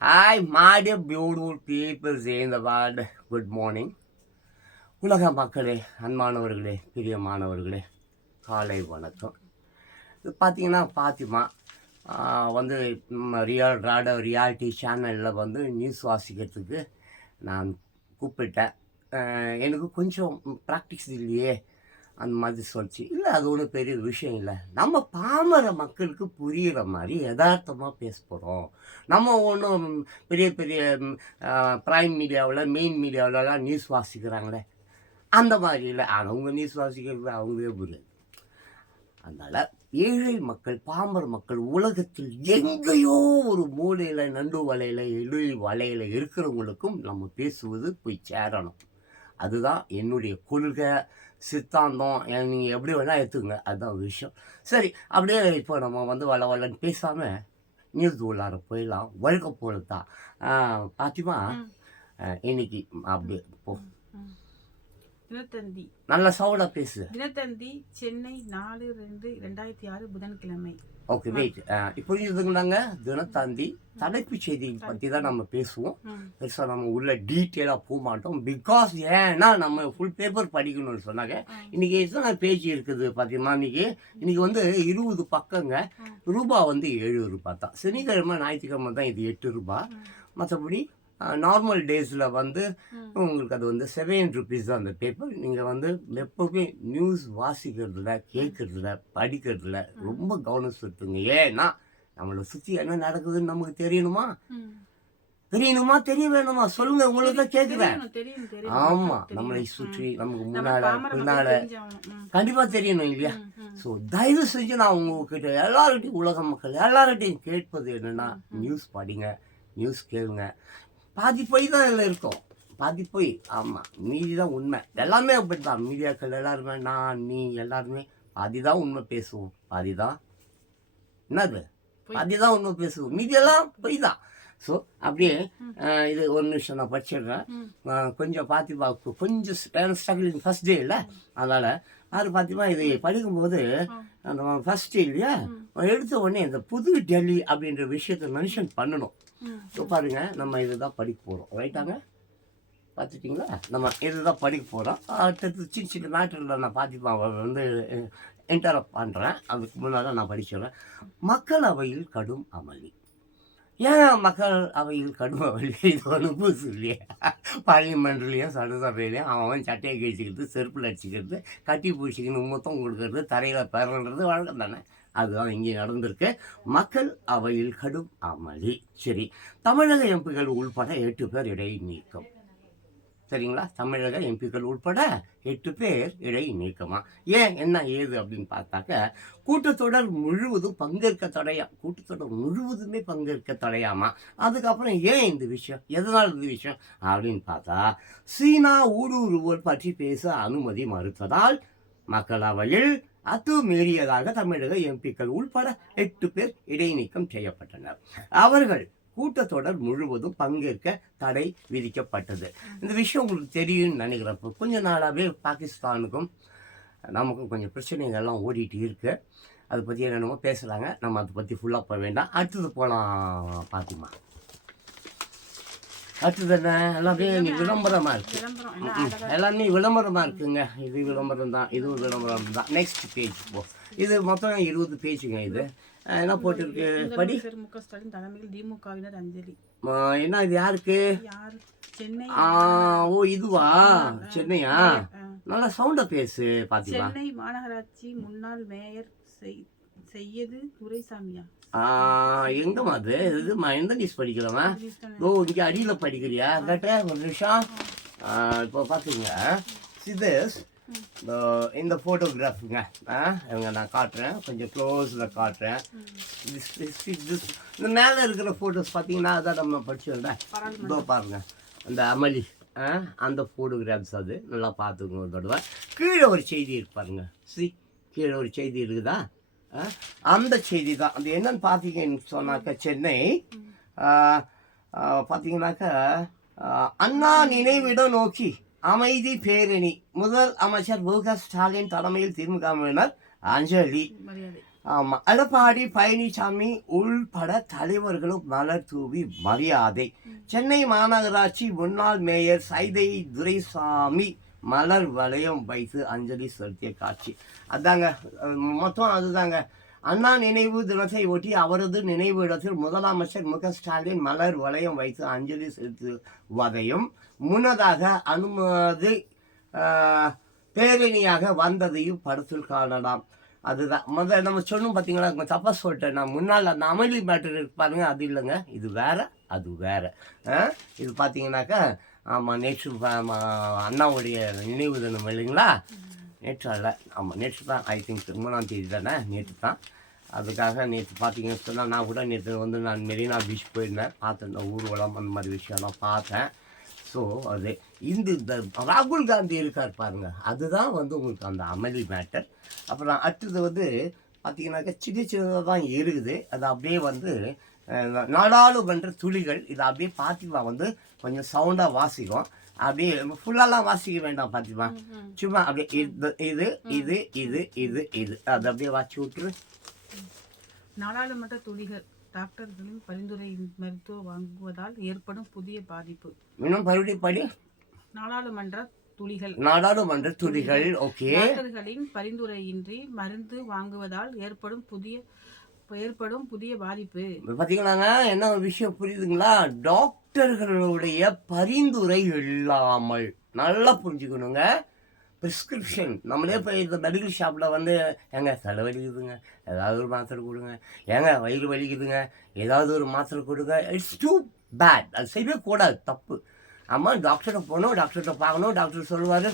Hi, my dear beautiful people in the world. Good morning. உலக மக்களே, அன்பானவர்களே, பிரியமானவர்களே, காலை வணக்கம். இது பார்த்தீங்கன்னா பாத்திமா வந்து ரியாலிட்டி சேனலில் வந்து நியூஸ் வாசிக்கிறதுக்கு நான் கூப்பிட்டேன். எனக்கு கொஞ்சம் ப்ராக்டிஸ் இல்லையே அந்த மாதிரி சொல்லிச்சு. இல்லை, அது ஒன்றும் பெரிய விஷயம் இல்லை. நம்ம பாமர மக்களுக்கு புரிகிற மாதிரி யதார்த்தமாக பேச போகிறோம். நம்ம ஒன்றும் பெரிய பெரிய ப்ரைம் மீடியாவில் மெயின் மீடியாவிலலாம் நியூஸ் வாசிக்கிறாங்களே அந்த மாதிரி இல்லை. அவங்க நியூஸ் வாசிக்கிறது அவங்களே புரியுது. அதனால் ஏழை மக்கள், பாமர மக்கள் உலகத்தில் எங்கேயோ ஒரு மூலையில், நண்டு வலையில், எழில் வலையில் இருக்கிறவங்களுக்கும் நம்ம பேசுவது போய் சேரணும். அதுதான் என்னுடைய கொள்கை, சித்தாந்தம். நீங்கள் எப்படி வேணால் எடுத்துக்கங்க, அதுதான் விஷயம். சரி, அப்படியே இப்போ நம்ம வந்து வளன்னு பேசாமல் நியூஸ் உள்ளார போயிடலாம். வழக்க போல தான் பாத்திமா இன்னைக்கு அப்படியே போ. தினத்தந்தி நல்ல சவுண்டா பேசு. தினத்தந்தி சென்னை 4/2/2006 புதன்கிழமை. Okay, wait. இப்போ இதுக்குனாங்க தினத்தந்தி தலைப்பு செய்தி பற்றி தான் நம்ம பேசுவோம். பெருசாக நம்ம உள்ள டீட்டெயிலாக போக மாட்டோம். பிகாஸ் ஏன்னா நம்ம ஃபுல் பேப்பர் படிக்கணும்னு சொன்னாங்க. இன்றைக்கி எத்தனை பேஜ் இருக்குது பார்த்தீங்கன்னா, இன்றைக்கி வந்து 20 பக்கங்க. ரூபா வந்து 7 ரூபா தான். சனிக்கிழமை ஞாயிற்றுக்கிழமை தான் இது 8 ரூபா. மற்றபடி நார்மல் டேஸில் வந்து உங்களுக்கு அது வந்து 7 ருபீஸ் தான் அந்த பேப்பர். நீங்கள் வந்து எப்போவுமே நியூஸ் வாசிக்கிறதுல, கேட்குறதுல, படிக்கிறதுல ரொம்ப கவனம் செலுத்துங்க. ஏன்னா நம்மளை சுற்றி என்ன நடக்குதுன்னு நமக்கு தெரியணுமா தெரிய வேணுமா? சொல்லுங்க, உங்களுக்கு தான் கேட்குறேன். ஆமாம், நம்மளை சுற்றி நமக்கு முன்னால் கண்டிப்பாக தெரியணும் இல்லையா? ஸோ தயவு செஞ்சு நான் உங்ககிட்ட எல்லார்கிட்டையும், உலக மக்கள் எல்லார்கிட்டையும் கேட்பது என்னென்னா, நியூஸ் படிங்க, நியூஸ் கேளுங்க. பாதி பொய் தான் இதில் இருக்கும், பாதி பொய். ஆமாம், மீதி தான் உண்மை. எல்லாமே அப்படி தான். மீடியாக்கள் எல்லாருமே, நான், நீ எல்லாருமே பாதி தான் உண்மை பேசுவோம், பாதி தான் என்னது, பாதி தான் உண்மை பேசுவோம், மீதியெல்லாம் பொய் தான். ஸோ அப்படியே இது ஒரு நிமிஷம் நான் படிச்சிடுறேன். கொஞ்சம் பாத்திமா கொஞ்சம் ஸ்ட்ரகிளிங் ஃபஸ்ட் டே இல்லை, அதனால் அது பாத்திமா இது படிக்கும்போது அந்த ஃபஸ்ட் டே இல்லையா, எடுத்த உடனே இந்த புது டெல்லி அப்படின்ற விஷயத்தை மென்ஷன் பண்ணணும். ஸோ பாருங்க, நம்ம இதுதான் படிக்க போகிறோம். ரைட்டாங்க, பார்த்துட்டிங்களா? நம்ம இதுதான் படிக்க போகிறோம். அடுத்தது சின்ன சின்ன மேட்டரில் நான் பாத்திமா வந்து இன்டரப்ட் பண்ணுறேன். அதுக்கு முன்னால் நான் படிச்சிடுறேன். மக்களவையில் கடும் அமளி. ஏன் மக்கள் அவையில் கடும் அமளி? இது ஒன்றும் புதுசு இல்லையா? பார்லிமெண்ட்லேயும் சட்டசபையிலையும் அவன் சட்டையை கழிச்சிக்கிறது, செருப்பில் அடிச்சிக்கிறது, கட்டி பூச்சிக்கணும், முத்தம் கொடுக்கறது, தரையில் பெறன்றது வழக்கம் தானே. அதுதான் இங்கே நடந்திருக்கு. மக்கள் அவையில் கடும் அமளி. சரி, தமிழக எம்பிக்கள் உள்பட 8 பேர் இடை நீக்கம். சரிங்களா? தமிழக எம்பிக்கள் உட்பட 8 பேர் இடை நீக்கமா? ஏன், என்ன ஏது அப்படின்னு பார்த்தாக்க, கூட்டத்தொடர் முழுவதும் பங்கேற்க தடையா. கூட்டத்தொடர் முழுவதுமே பங்கேற்க தடையாமா. அதுக்கப்புறம் ஏன் இந்த விஷயம், எதனால் இந்த விஷயம் அப்படின்னு பார்த்தா, சீனா ஊடுருவல் பற்றி பேச அனுமதி மறுத்ததால் மக்களவையில் அத்துமீறியதாக தமிழக எம்பிக்கள் உள்பட 8 பேர் இடைநீக்கம் செய்யப்பட்டனர். அவர்கள் கூட்டத்தொடர் முழுவதும் பங்கேற்க தடை விதிக்கப்பட்டது. இந்த விஷயம் உங்களுக்கு தெரியும்னு நினைக்கிறப்போ, கொஞ்ச நாளாகவே பாகிஸ்தானுக்கும் நமக்கும் கொஞ்சம் பிரச்சனைகள்லாம் ஓடிட்டு இருக்கு. அதை பற்றி என்னென்னமோ பேசுகிறாங்க. நம்ம அதை பற்றி ஃபுல்லாக போக வேண்டாம். அடுத்தது போகலாம் பாத்திமா. அடுத்தது என்ன, எல்லாமே விளம்பரமாக இருக்குது. எல்லாமே விளம்பரமாக இருக்குங்க. இது விளம்பரம் தான், இதுவும் விளம்பரம் தான். நெக்ஸ்ட் பேஜ் போ. இது மொத்தம் 20 பேஜுங்க. இது என்ன போட்டிருக்கு படி. முக ஸ்டாலின் தலைமையில் திமுகவினர் அஞ்சலி. என்ன இது, யாருக்கு? சென்னை. ஓ, இதுவா? சென்னையா? நல்லா சவுண்டா பேசு பாத்தீங்களா? சென்னை மாநகராட்சி முன்னாள் மேயர் செய்யது துரைசாமியா? எங்கம்மா அது? இது எந்த நியூஸ் படிக்கிறோமா? ஓ, இங்கே அடியில் படிக்கிறியா? கேட்ட ஒரு நிமிஷம். இப்போ பார்த்துங்க, சிதஸ் இந்த ஃபோட்டோகிராஃபுங்க. இவங்க நான் காட்டுறேன், கொஞ்சம் க்ளோஸில் காட்டுறேன். இந்த மேலே இருக்கிற ஃபோட்டோஸ் பார்த்தீங்கன்னா அதான் நம்ம படிச்சோம்ல. இதோ பாருங்கள், அந்த அமளி, அந்த ஃபோட்டோகிராஃப்ஸ். அது நல்லா பார்த்துக்கோங்க ஒரு தடவை. கீழே ஒரு செய்தி இருக்கு பாருங்க. கீழே ஒரு செய்தி இருக்குதா? அந்த செய்தி தான். அது என்னன்னு பார்த்தீங்கன்னு சொன்னாக்க, சென்னை பார்த்தீங்கன்னாக்கா, அண்ணா நினைவிடம் நோக்கி அமைதி பேரணி. முதல் அமைச்சர் மு க ஸ்டாலின் தலைமையில் திமுகவினர் அஞ்சலி. ஆமாம், எடப்பாடி பழனிசாமி உள்பட தலைவர்களும் மலர் தூவி மரியாதை. சென்னை மாநகராட்சி முன்னாள் மேயர் சைதை துரைசாமி மலர் வளையம் வைத்து அஞ்சலி செலுத்திய காட்சி. அதாங்க மொத்தம் அதுதாங்க. அண்ணா நினைவு தினத்தை ஒட்டி அவரது நினைவு இடத்தில் முதலமைச்சர் மு க ஸ்டாலின் மலர் வளையம் வைத்து அஞ்சலி செலுத்துவதையும் முன்னதாக அனுமதி பேரணியாக வந்ததையும் படத்தில் காணலாம். அதுதான் முதல்ல நம்ம சொன்னோம் பார்த்தீங்களா, தப்பாக சொல்லிட்டேன் நான். முன்னால் அந்த அமளி மேட்டர் பாருங்க, அது இல்லைங்க, இது வேற அது வேற. இது பார்த்தீங்கன்னாக்கா ஆமாம், நேற்று அண்ணாவுடைய நினைவு தினம் இல்லைங்களா? நேற்று அல்ல, ஆமாம் நேற்று தான், ஐ திங்க் 3ஆம் தேதி தானே, நேற்று தான். அதுக்காக நேற்று பார்த்தீங்கன்னு சொன்னால் நான் கூட நேற்று வந்து நான் மெரினா பீச் போயிருந்தேன், பார்த்தேன். இந்த ஊர்வலம் அந்த மாதிரி விஷயம்லாம் பார்த்தேன். ஸோ அது இந்த ராகுல் காந்தி இருக்கார் பாருங்க, அதுதான் வந்து உங்களுக்கு அந்த அமளி மேட்டர். அப்புறம் அடுத்தது வந்து பார்த்தீங்கன்னாக்கா சின்ன சின்னதாக தான் இருக்குது. அது அப்படியே வந்து நாடாளுமன்ற துளிகள். இது அப்படியே பாத்திமா வந்து கொஞ்சம் சவுண்டாக வாசிக்கும். அப்படியே ஃபுல்லாலாம் வாசிக்க வேண்டாம் பாத்திமா, சும்மா அப்படியே இது இது இது இது இது இது அது அப்படியே வாசி விட்டுரு. நாடாளுமன்ற துளிகள். டாக்டர்களின் பரிந்துரை மருத்துவம் வாங்குவதால் ஏற்படும் புதிய பாதிப்பு. இன்னும் மறுபடியும் படி. நாடாளுமன்ற துளிகள். நாடாளுமன்ற துளிகள். ஓகே. டாக்டர்களின் பரிந்துரையின்றி மருந்து வாங்குவதால் ஏற்படும் புதிய பாதிப்பு. பார்த்தீங்கன்னாங்க என்ன ஒரு விஷயம் புரியுதுங்களா? டாக்டர்களுடைய பரிந்துரை இல்லாமல், நல்லா புரிஞ்சுக்கணுங்க. ப்ரிஸ்கிரிப்ஷன் நம்மளே போய் இந்த மெடிக்கல் ஷாப்பில் வந்து ஏங்க தலை வலிக்குதுங்க, ஏதாவது ஒரு மாத்திரை கொடுங்க, ஏங்க வயிறு வலிக்குதுங்க, ஏதாவது ஒரு மாத்திரை கொடுங்க. It's too bad. அது செய்யவே கூடாது, தப்பு. ஆமாம், டாக்டரை போகணும், டாக்டர்கிட்ட பார்க்கணும், டாக்டர் சொல்லுவார்,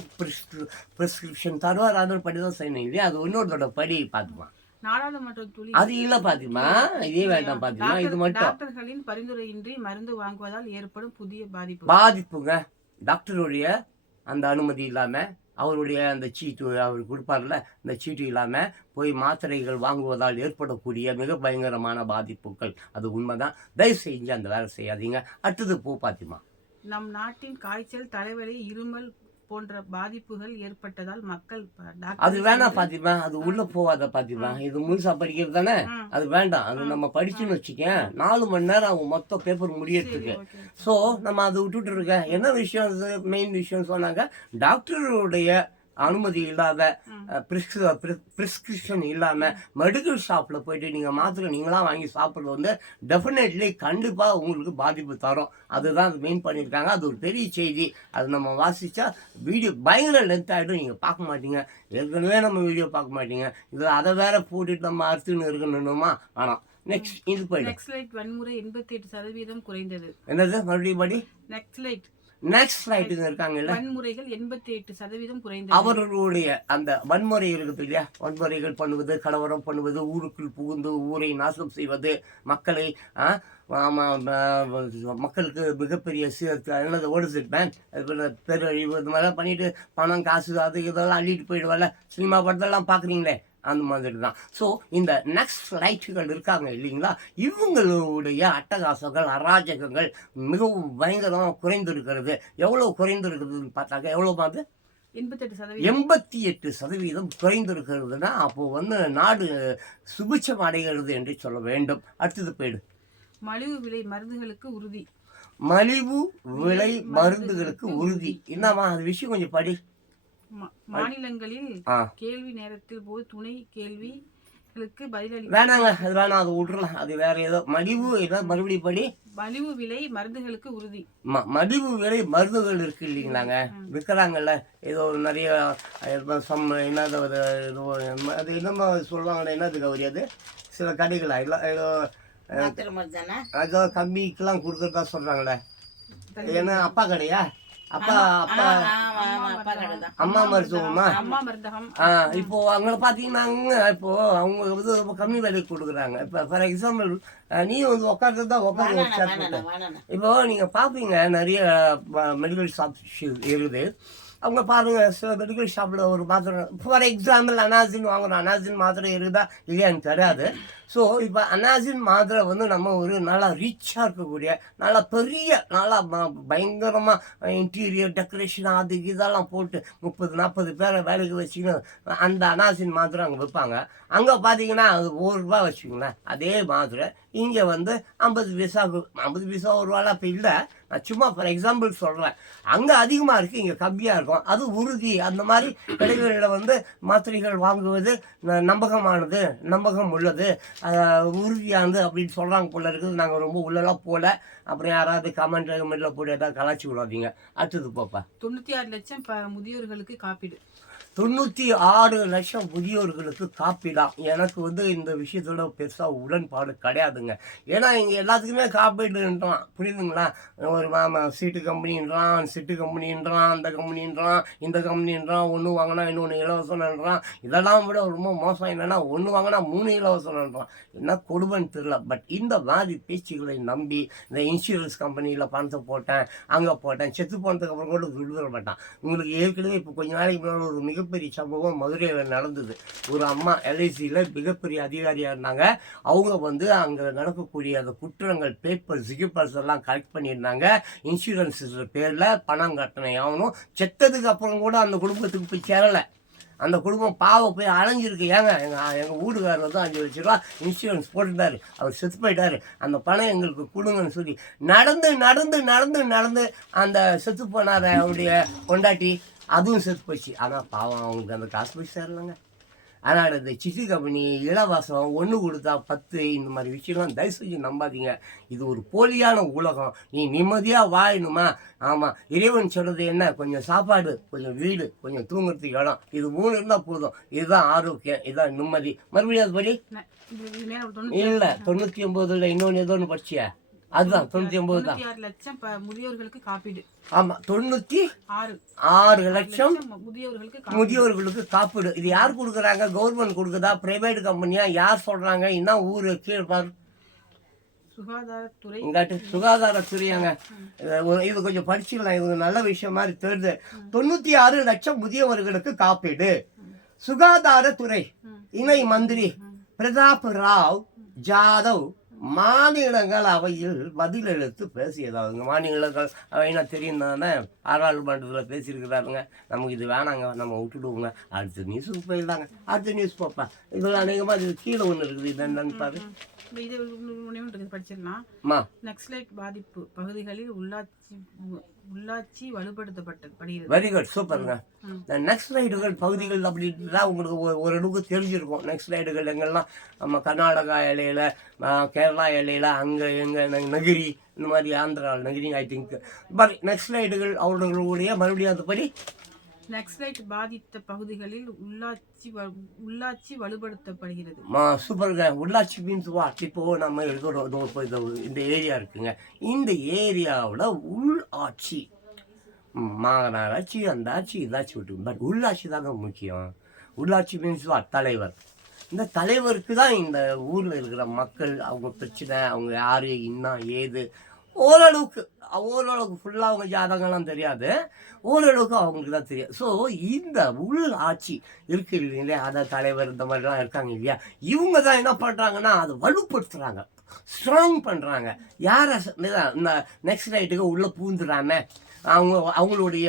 ப்ரிஸ்கிரிப்ஷன் தருவார், அதை படி தான் செய்யணும் இல்லையா? அது இன்னொருத்தோட படி பார்த்துமா. நாடாளுமன்ற துளி அது இல்லை பாத்திமா, இதே வேண்டாம் பாத்திமா, இது மட்டும். டாக்டர்களின் பரிந்துரையின்றி மருந்து வாங்குவதால் ஏற்படும் புதிய பாதிப்புங்க. டாக்டருடைய அந்த அனுமதி இல்லாமல், அவருடைய அந்த சீட்டு அவர் கொடுப்பார்ல, அந்த சீட்டு இல்லாமல் போய் மாத்திரைகள் வாங்குவதால் ஏற்படக்கூடிய மிக பயங்கரமான பாதிப்புகள். அது உண்மைதான். தயவு செஞ்சு அந்த வேலை செய்யாதீங்க. அடுத்தது போ பாத்திமா. நம் நாட்டின் காய்ச்சல், தலைவலி, இருமல் போன்ற பாதிப்புகள் ஏற்பட்டதால் மக்கள் அது வேணாம் பாத்திமா, அது உள்ள போவாத பாத்திமா. இது முழுசா படிக்கிறது தானே, அது வேண்டாம். அது நம்ம படிச்சுன்னு வச்சுக்கேன் 4 மணி நேரம் ஆகும் மொத்தம் பேப்பர் முடியறதுக்கு. ஸோ நம்ம அதை விட்டுட்டு இருக்க. என்ன விஷயம் மெயின் விஷயம் சொன்னாங்க, டாக்டருடைய அனுமதி இல்லாத, ப்ரிஸ்கிரிப்ஷன் இல்லாமல் மெடிக்கல் ஷாப்பில் போயிட்டு நீங்கள் மாத்திரை நீங்களாம் வாங்கி சாப்பிட்றது வந்து டெஃபினெட்லி கண்டிப்பாக உங்களுக்கு பாதிப்பு தரும். அதுதான் அது மெயின் பண்ணியிருக்காங்க. அது ஒரு பெரிய செய்தி. அது நம்ம வாசித்தா வீடியோ பயங்கர லென்த் ஆகிடும், நீங்கள் பார்க்க மாட்டீங்க. ஏற்கனவே நம்ம வீடியோ பார்க்க மாட்டீங்க, இதில் அதை வேற போட்டுட்டு நம்ம அறுத்துன்னு இருக்கணுமா? ஆனால் நெக்ஸ்ட் இது போயிடும். நக்சலைட் வன்முறை 88% குறைந்தது. என்னது மறுபடியும் படி? நெக்ஸ்ட் ஸ்லைடுங்க இருக்காங்கல்ல, வன்முறைகள் 88% குறைந்தது. அவர்களுடைய அந்த வன்முறை இருக்குது இல்லையா, வன்முறைகள் பண்ணுவது, கலவரம் பண்ணுவது, ஊருக்குள் புகுந்து ஊரை நாசம் செய்வது, மக்களை மக்களுக்கு மிகப்பெரிய என்னது ஓடிசிட் பேங்க் பேரழிவு இது மாதிரிலாம் பண்ணிட்டு பணம் காசு அது இதெல்லாம் அள்ளிட்டு போயிடுவாங்க. சினிமா படத்தெல்லாம் பார்க்குறீங்களே, அந்த மாதிரி தான். ஸோ இந்த நெக்ஸ்ட் லைட்டுகள் இருக்காங்க இல்லைங்களா, இவங்களுடைய அட்டகாசங்கள், அராஜகங்கள் மிகவும் பயங்கரமாக குறைந்திருக்கிறது. எவ்வளோ குறைந்திருக்குதுன்னு பார்த்தாக்க எவ்வளோ பார்த்து 88% குறைந்திருக்கிறதுனா அப்போ வந்து நாடு சுபிட்சம் அடைகிறது என்று சொல்ல வேண்டும். அடுத்தது போயிடு. மலிவு விலை மருந்துகளுக்கு உறுதி. மலிவு விலை மருந்துகளுக்கு உறுதி. என்னம்மா அது விஷயம் கொஞ்சம் படி. மாநிலங்களில் கேள்வி நேரத்தில் போது துணை கேள்விகளுக்கு பதிலளி வேணாங்க, அது வேணாம், அது விட்டுறலாம். அது வேற ஏதோ மலிவு ஏதோ மறுபடியும் படி. மலிவு விலை மருந்துகளுக்கு உறுதி. மலிவு விலை மருந்துகள் இருக்கு இல்லைங்களாங்க, விற்கிறாங்கல்ல. ஏதோ நிறைய என்னது அது என்னமோ சொல்லுவாங்க, என்னது கௌரி அது சில கடைகளா இல்லை ஏதோ ஏதோ கம்மிக்கெல்லாம் கொடுக்குறதா சொல்றாங்களே, ஏன்னா அப்பா கடையா, அப்பா அப்பா அம்மா மருத்துவமா? இப்போ அங்கே பார்த்தீங்கன்னா இப்போ அவங்க வந்து ரொம்ப கம்மி விலைக்கு கொடுக்குறாங்க. இப்போ ஃபார் எக்ஸாம்பிள் நீ வந்து உட்காந்து தான் உட்காந்து இப்போ நீங்கள் பார்ப்பீங்க நிறைய மெடிக்கல் ஷாப் இருக்குது. அவங்க பாருங்க, சில மெடிக்கல் ஷாப்பில் ஒரு மாத்திரை ஃபார் எக்ஸாம்பிள் அனாசின் வாங்குறோம். அனாசின் மாத்திரை இருக்குதா இல்லையான்னு தெரியாது. ஸோ இப்போ அனாசின் மாத்திரை வந்து நம்ம ஒரு நல்லா ரிச்சாக இருக்கக்கூடிய நல்லா பெரிய நல்லா பயங்கரமாக இன்டீரியர் டெக்கரேஷன் அது இதெல்லாம் போட்டு 30-40 பேரை வேலைக்கு வச்சுக்கின்னு அந்த அனாசின் மாத்திரை அங்கே விற்பாங்க. அங்கே பார்த்தீங்கன்னா அது ₹1 வச்சுக்கோங்களேன். அதே மாத்திரை இங்கே வந்து 50 பைசாவுக்கு 50 பைசா ₹1 இப்போ இல்லை. நான் சும்மா ஃபார் எக்ஸாம்பிள் சொல்கிறேன். அங்கே அதிகமாக இருக்குது, இங்கே கம்மியாக இருக்கும். அது உறுதி. அந்த மாதிரி கடைகளில் வந்து மாத்திரைகள் வாங்குவது நம்பகமானது, நம்பகம் உள்ளது, உறுதியானது அப்படின்னு சொல்கிறாங்க போல இருக்குது. நாங்கள் ரொம்ப உள்ளெல்லாம் போகல. அப்புறம் யாராவது கமெண்ட்டில் போட்டு ஏதாவது கலாச்சி விடாதீங்க. அடுத்தது பாப்பா. 96 லட்சம் முதியோர்களுக்கு காப்பீடு. 96 லட்சம் முதியோர்களுக்கு காப்பீடாம். எனக்கு வந்து இந்த விஷயத்தோட பெருசாக உடன்பாடு கிடையாதுங்க. ஏன்னா இங்கே எல்லாத்துக்குமே காப்பீடுன்றான், புரியுதுங்களா? ஒரு சீட்டு கம்பெனின்றான், சிட்டு கம்பெனின்றான், அந்த கம்பெனின்றான், இந்த கம்பெனின்றான், ஒன்று வாங்கினா இன்னொன்று இலவசம்ன்றான். இதெல்லாம் விட ரொம்ப மோசம் என்னென்னா, ஒன்று வாங்கினா 3 இலவசம்ன்றான். என்ன கொடுமைன்னு தெரியல. பட் இந்த மாதிரி பேச்சுக்களை நம்பி இந்த இன்சூரன்ஸ் கம்பெனியில் பணத்தை போட்டேன், அங்கே போட்டேன், செத்து போனதுக்கு அப்புறம் கூட விடுதலை மாட்டான். உங்களுக்கு ஏற்கனவே இப்போ கொஞ்ச நாளைக்கு முன்னாடி ஒரு மிகப்பெரிய சம்பவம் மதுரையில் நடந்தது. ஒரு அம்மா எல்ஐசியில் மிகப்பெரிய அதிகாரியாக இருந்தாங்க. அவங்க வந்து அங்கே நடக்கக்கூடிய அந்த குற்றங்கள் பேப்பர்ஸ் கிப்பர்ஸ் எல்லாம் கலெக்ட் பண்ணியிருந்தாங்க. இன்சூரன்ஸ் பேரில் பணம் கட்டணம் ஆகணும். செத்ததுக்கு அப்புறம் கூட அந்த குடும்பத்துக்கு போய் சேரலை. அந்த குடும்பம் பாவம் போய் அலைஞ்சிருக்கு. ஏங்க எங்கள் வீடுகாரர் வந்து 5 லட்ச ரூபா இன்சூரன்ஸ் போட்டுட்டாரு, அவர் செத்து போயிட்டாரு, அந்த பணம் எங்களுக்கு கொடுங்கன்னு சொல்லி நடந்து நடந்து நடந்து நடந்து அந்த செத்து போனார் அவருடைய கொண்டாட்டி, அதுவும் செத்து போச்சு. ஆனால் பாவம் அவங்களுக்கு அந்த காசு போய் சேரலைங்க. ஆனால் இந்த சிட்டி கம்பெனி இலவசம் 1 கொடுத்தா 10 இந்த மாதிரி விஷயம்லாம் தயவு செஞ்சு நம்பாதீங்க. இது ஒரு போலியான உலகம். நீ நிம்மதியாக வாழணுமா? ஆமாம், இறைவன் சொல்கிறது என்ன? கொஞ்சம் சாப்பாடு, கொஞ்சம் வீடு, கொஞ்சம் தூங்குறதுக்கு இடம், இது 3 இருந்தால் போதும். இதுதான் ஆரோக்கியம், இதுதான் நிம்மதி. மறுபடியும் அதுபடி இல்லை 99 இன்னொன்று ஏதோ ஒன்று படிச்சியா? அதுதான் 99 தான். 96 லட்சம் முதியோர்களுக்கு காப்பீடு. ஆமாம், 96 லட்சம் முதியோர்களுக்கு காப்பீடு. இது யார் கொடுக்குறாங்க? கவர்மெண்ட் கொடுக்குதா? பிரைவேட் கம்பெனியா? யார் சொல்றாங்க? என்ன ஊரு? கீழே பாரு, சுகாதாரத்துறை. இங்காட்டு சுகாதாரத்துறையாங்க. இது கொஞ்சம் படிச்சுக்கலாம், இது நல்ல விஷயம் மாதிரி தெரியுது. 96 லட்சம் முதியவர்களுக்கு காப்பீடு. சுகாதாரத்துறை இணை மந்திரி பிரதாப் ராவ் ஜாதவ் மாநிலங்களவையில் பதிலளித்து பேசியதாகுங்க. மாநிலங்கள் அவைனா தெரியும் தானே, பாராளுமன்றத்தில் பேசியிருக்கிறாருங்க. நமக்கு இது வேணாங்க, நம்ம விட்டுடுவோங்க. அடுத்த நியூஸுக்கு போயிடலாங்க. அடுத்த நியூஸ் பார்ப்பேன். இதில் அநேகமாக இது கீழே ஒன்று இருக்குது, இது என்னன்னு பாரு. படிச்சிடலாம். நக்சலைட் பாதிப்பு பகுதிகளில் உள்ளாட்சி வலுப்படுத்தப்படுகிறது. வெரி குட், சூப்பருங்க. இந்த நக்சலைட்டுகள் பகுதிகள் அப்படின்றதா உங்களுக்கு ஓரளவுக்கு தெரிஞ்சிருக்கும். நக்சலைட்டுகள் எங்கெல்லாம் நம்ம கர்நாடகா எல்லையில், கேரளா எல்லையில், அங்கே எங்கள் நகிரி, இந்த மாதிரி Andhra Nagari, I think. But நக்சலைட்டுகள் அவர்களுடைய மறுபடியும் அதுபடி நக்சலைட் பாதித்த பகுதிகளில் உள்ளாட்சி வலுப்படுத்தப்படுகிறது. சூப்பருங்க. உள்ளாட்சி மீன்ஸ் வாட்? இப்போ நம்ம இந்த ஏரியா இருக்குங்க, இந்த ஏரியாவில் உள்ளாட்சி, மாநகராட்சி, அந்த ஆட்சி, இதாட்சி விட்டு, பட் உள்ளாட்சி தாங்க முக்கியம். உள்ளாட்சி மீன்ஸ் வாட்? தலைவர். இந்த தலைவருக்கு தான் இந்த ஊரில் இருக்கிற மக்கள், அவங்க பிரச்சனை, அவங்க யார், என்ன, ஏது, ஓரளவுக்கு ஃபுல்லாக அவங்க ஜாதகம்லாம் தெரியாது, ஓரளவுக்கு அவங்களுக்கு தான் தெரியும். ஸோ இந்த உள் ஆட்சி இருக்கு இல்லையா, அதான் தலைவர் இந்த மாதிரிலாம் இருக்காங்க இல்லையா, இவங்க தான் என்ன பண்ணுறாங்கன்னா அதை வலுப்படுத்துகிறாங்க, ஸ்ட்ராங் பண்ணுறாங்க. யாரை இந்த நெக்ஸ்ட் ரைட்டுக்கு உள்ளே பூந்துடாம அவங்களுடைய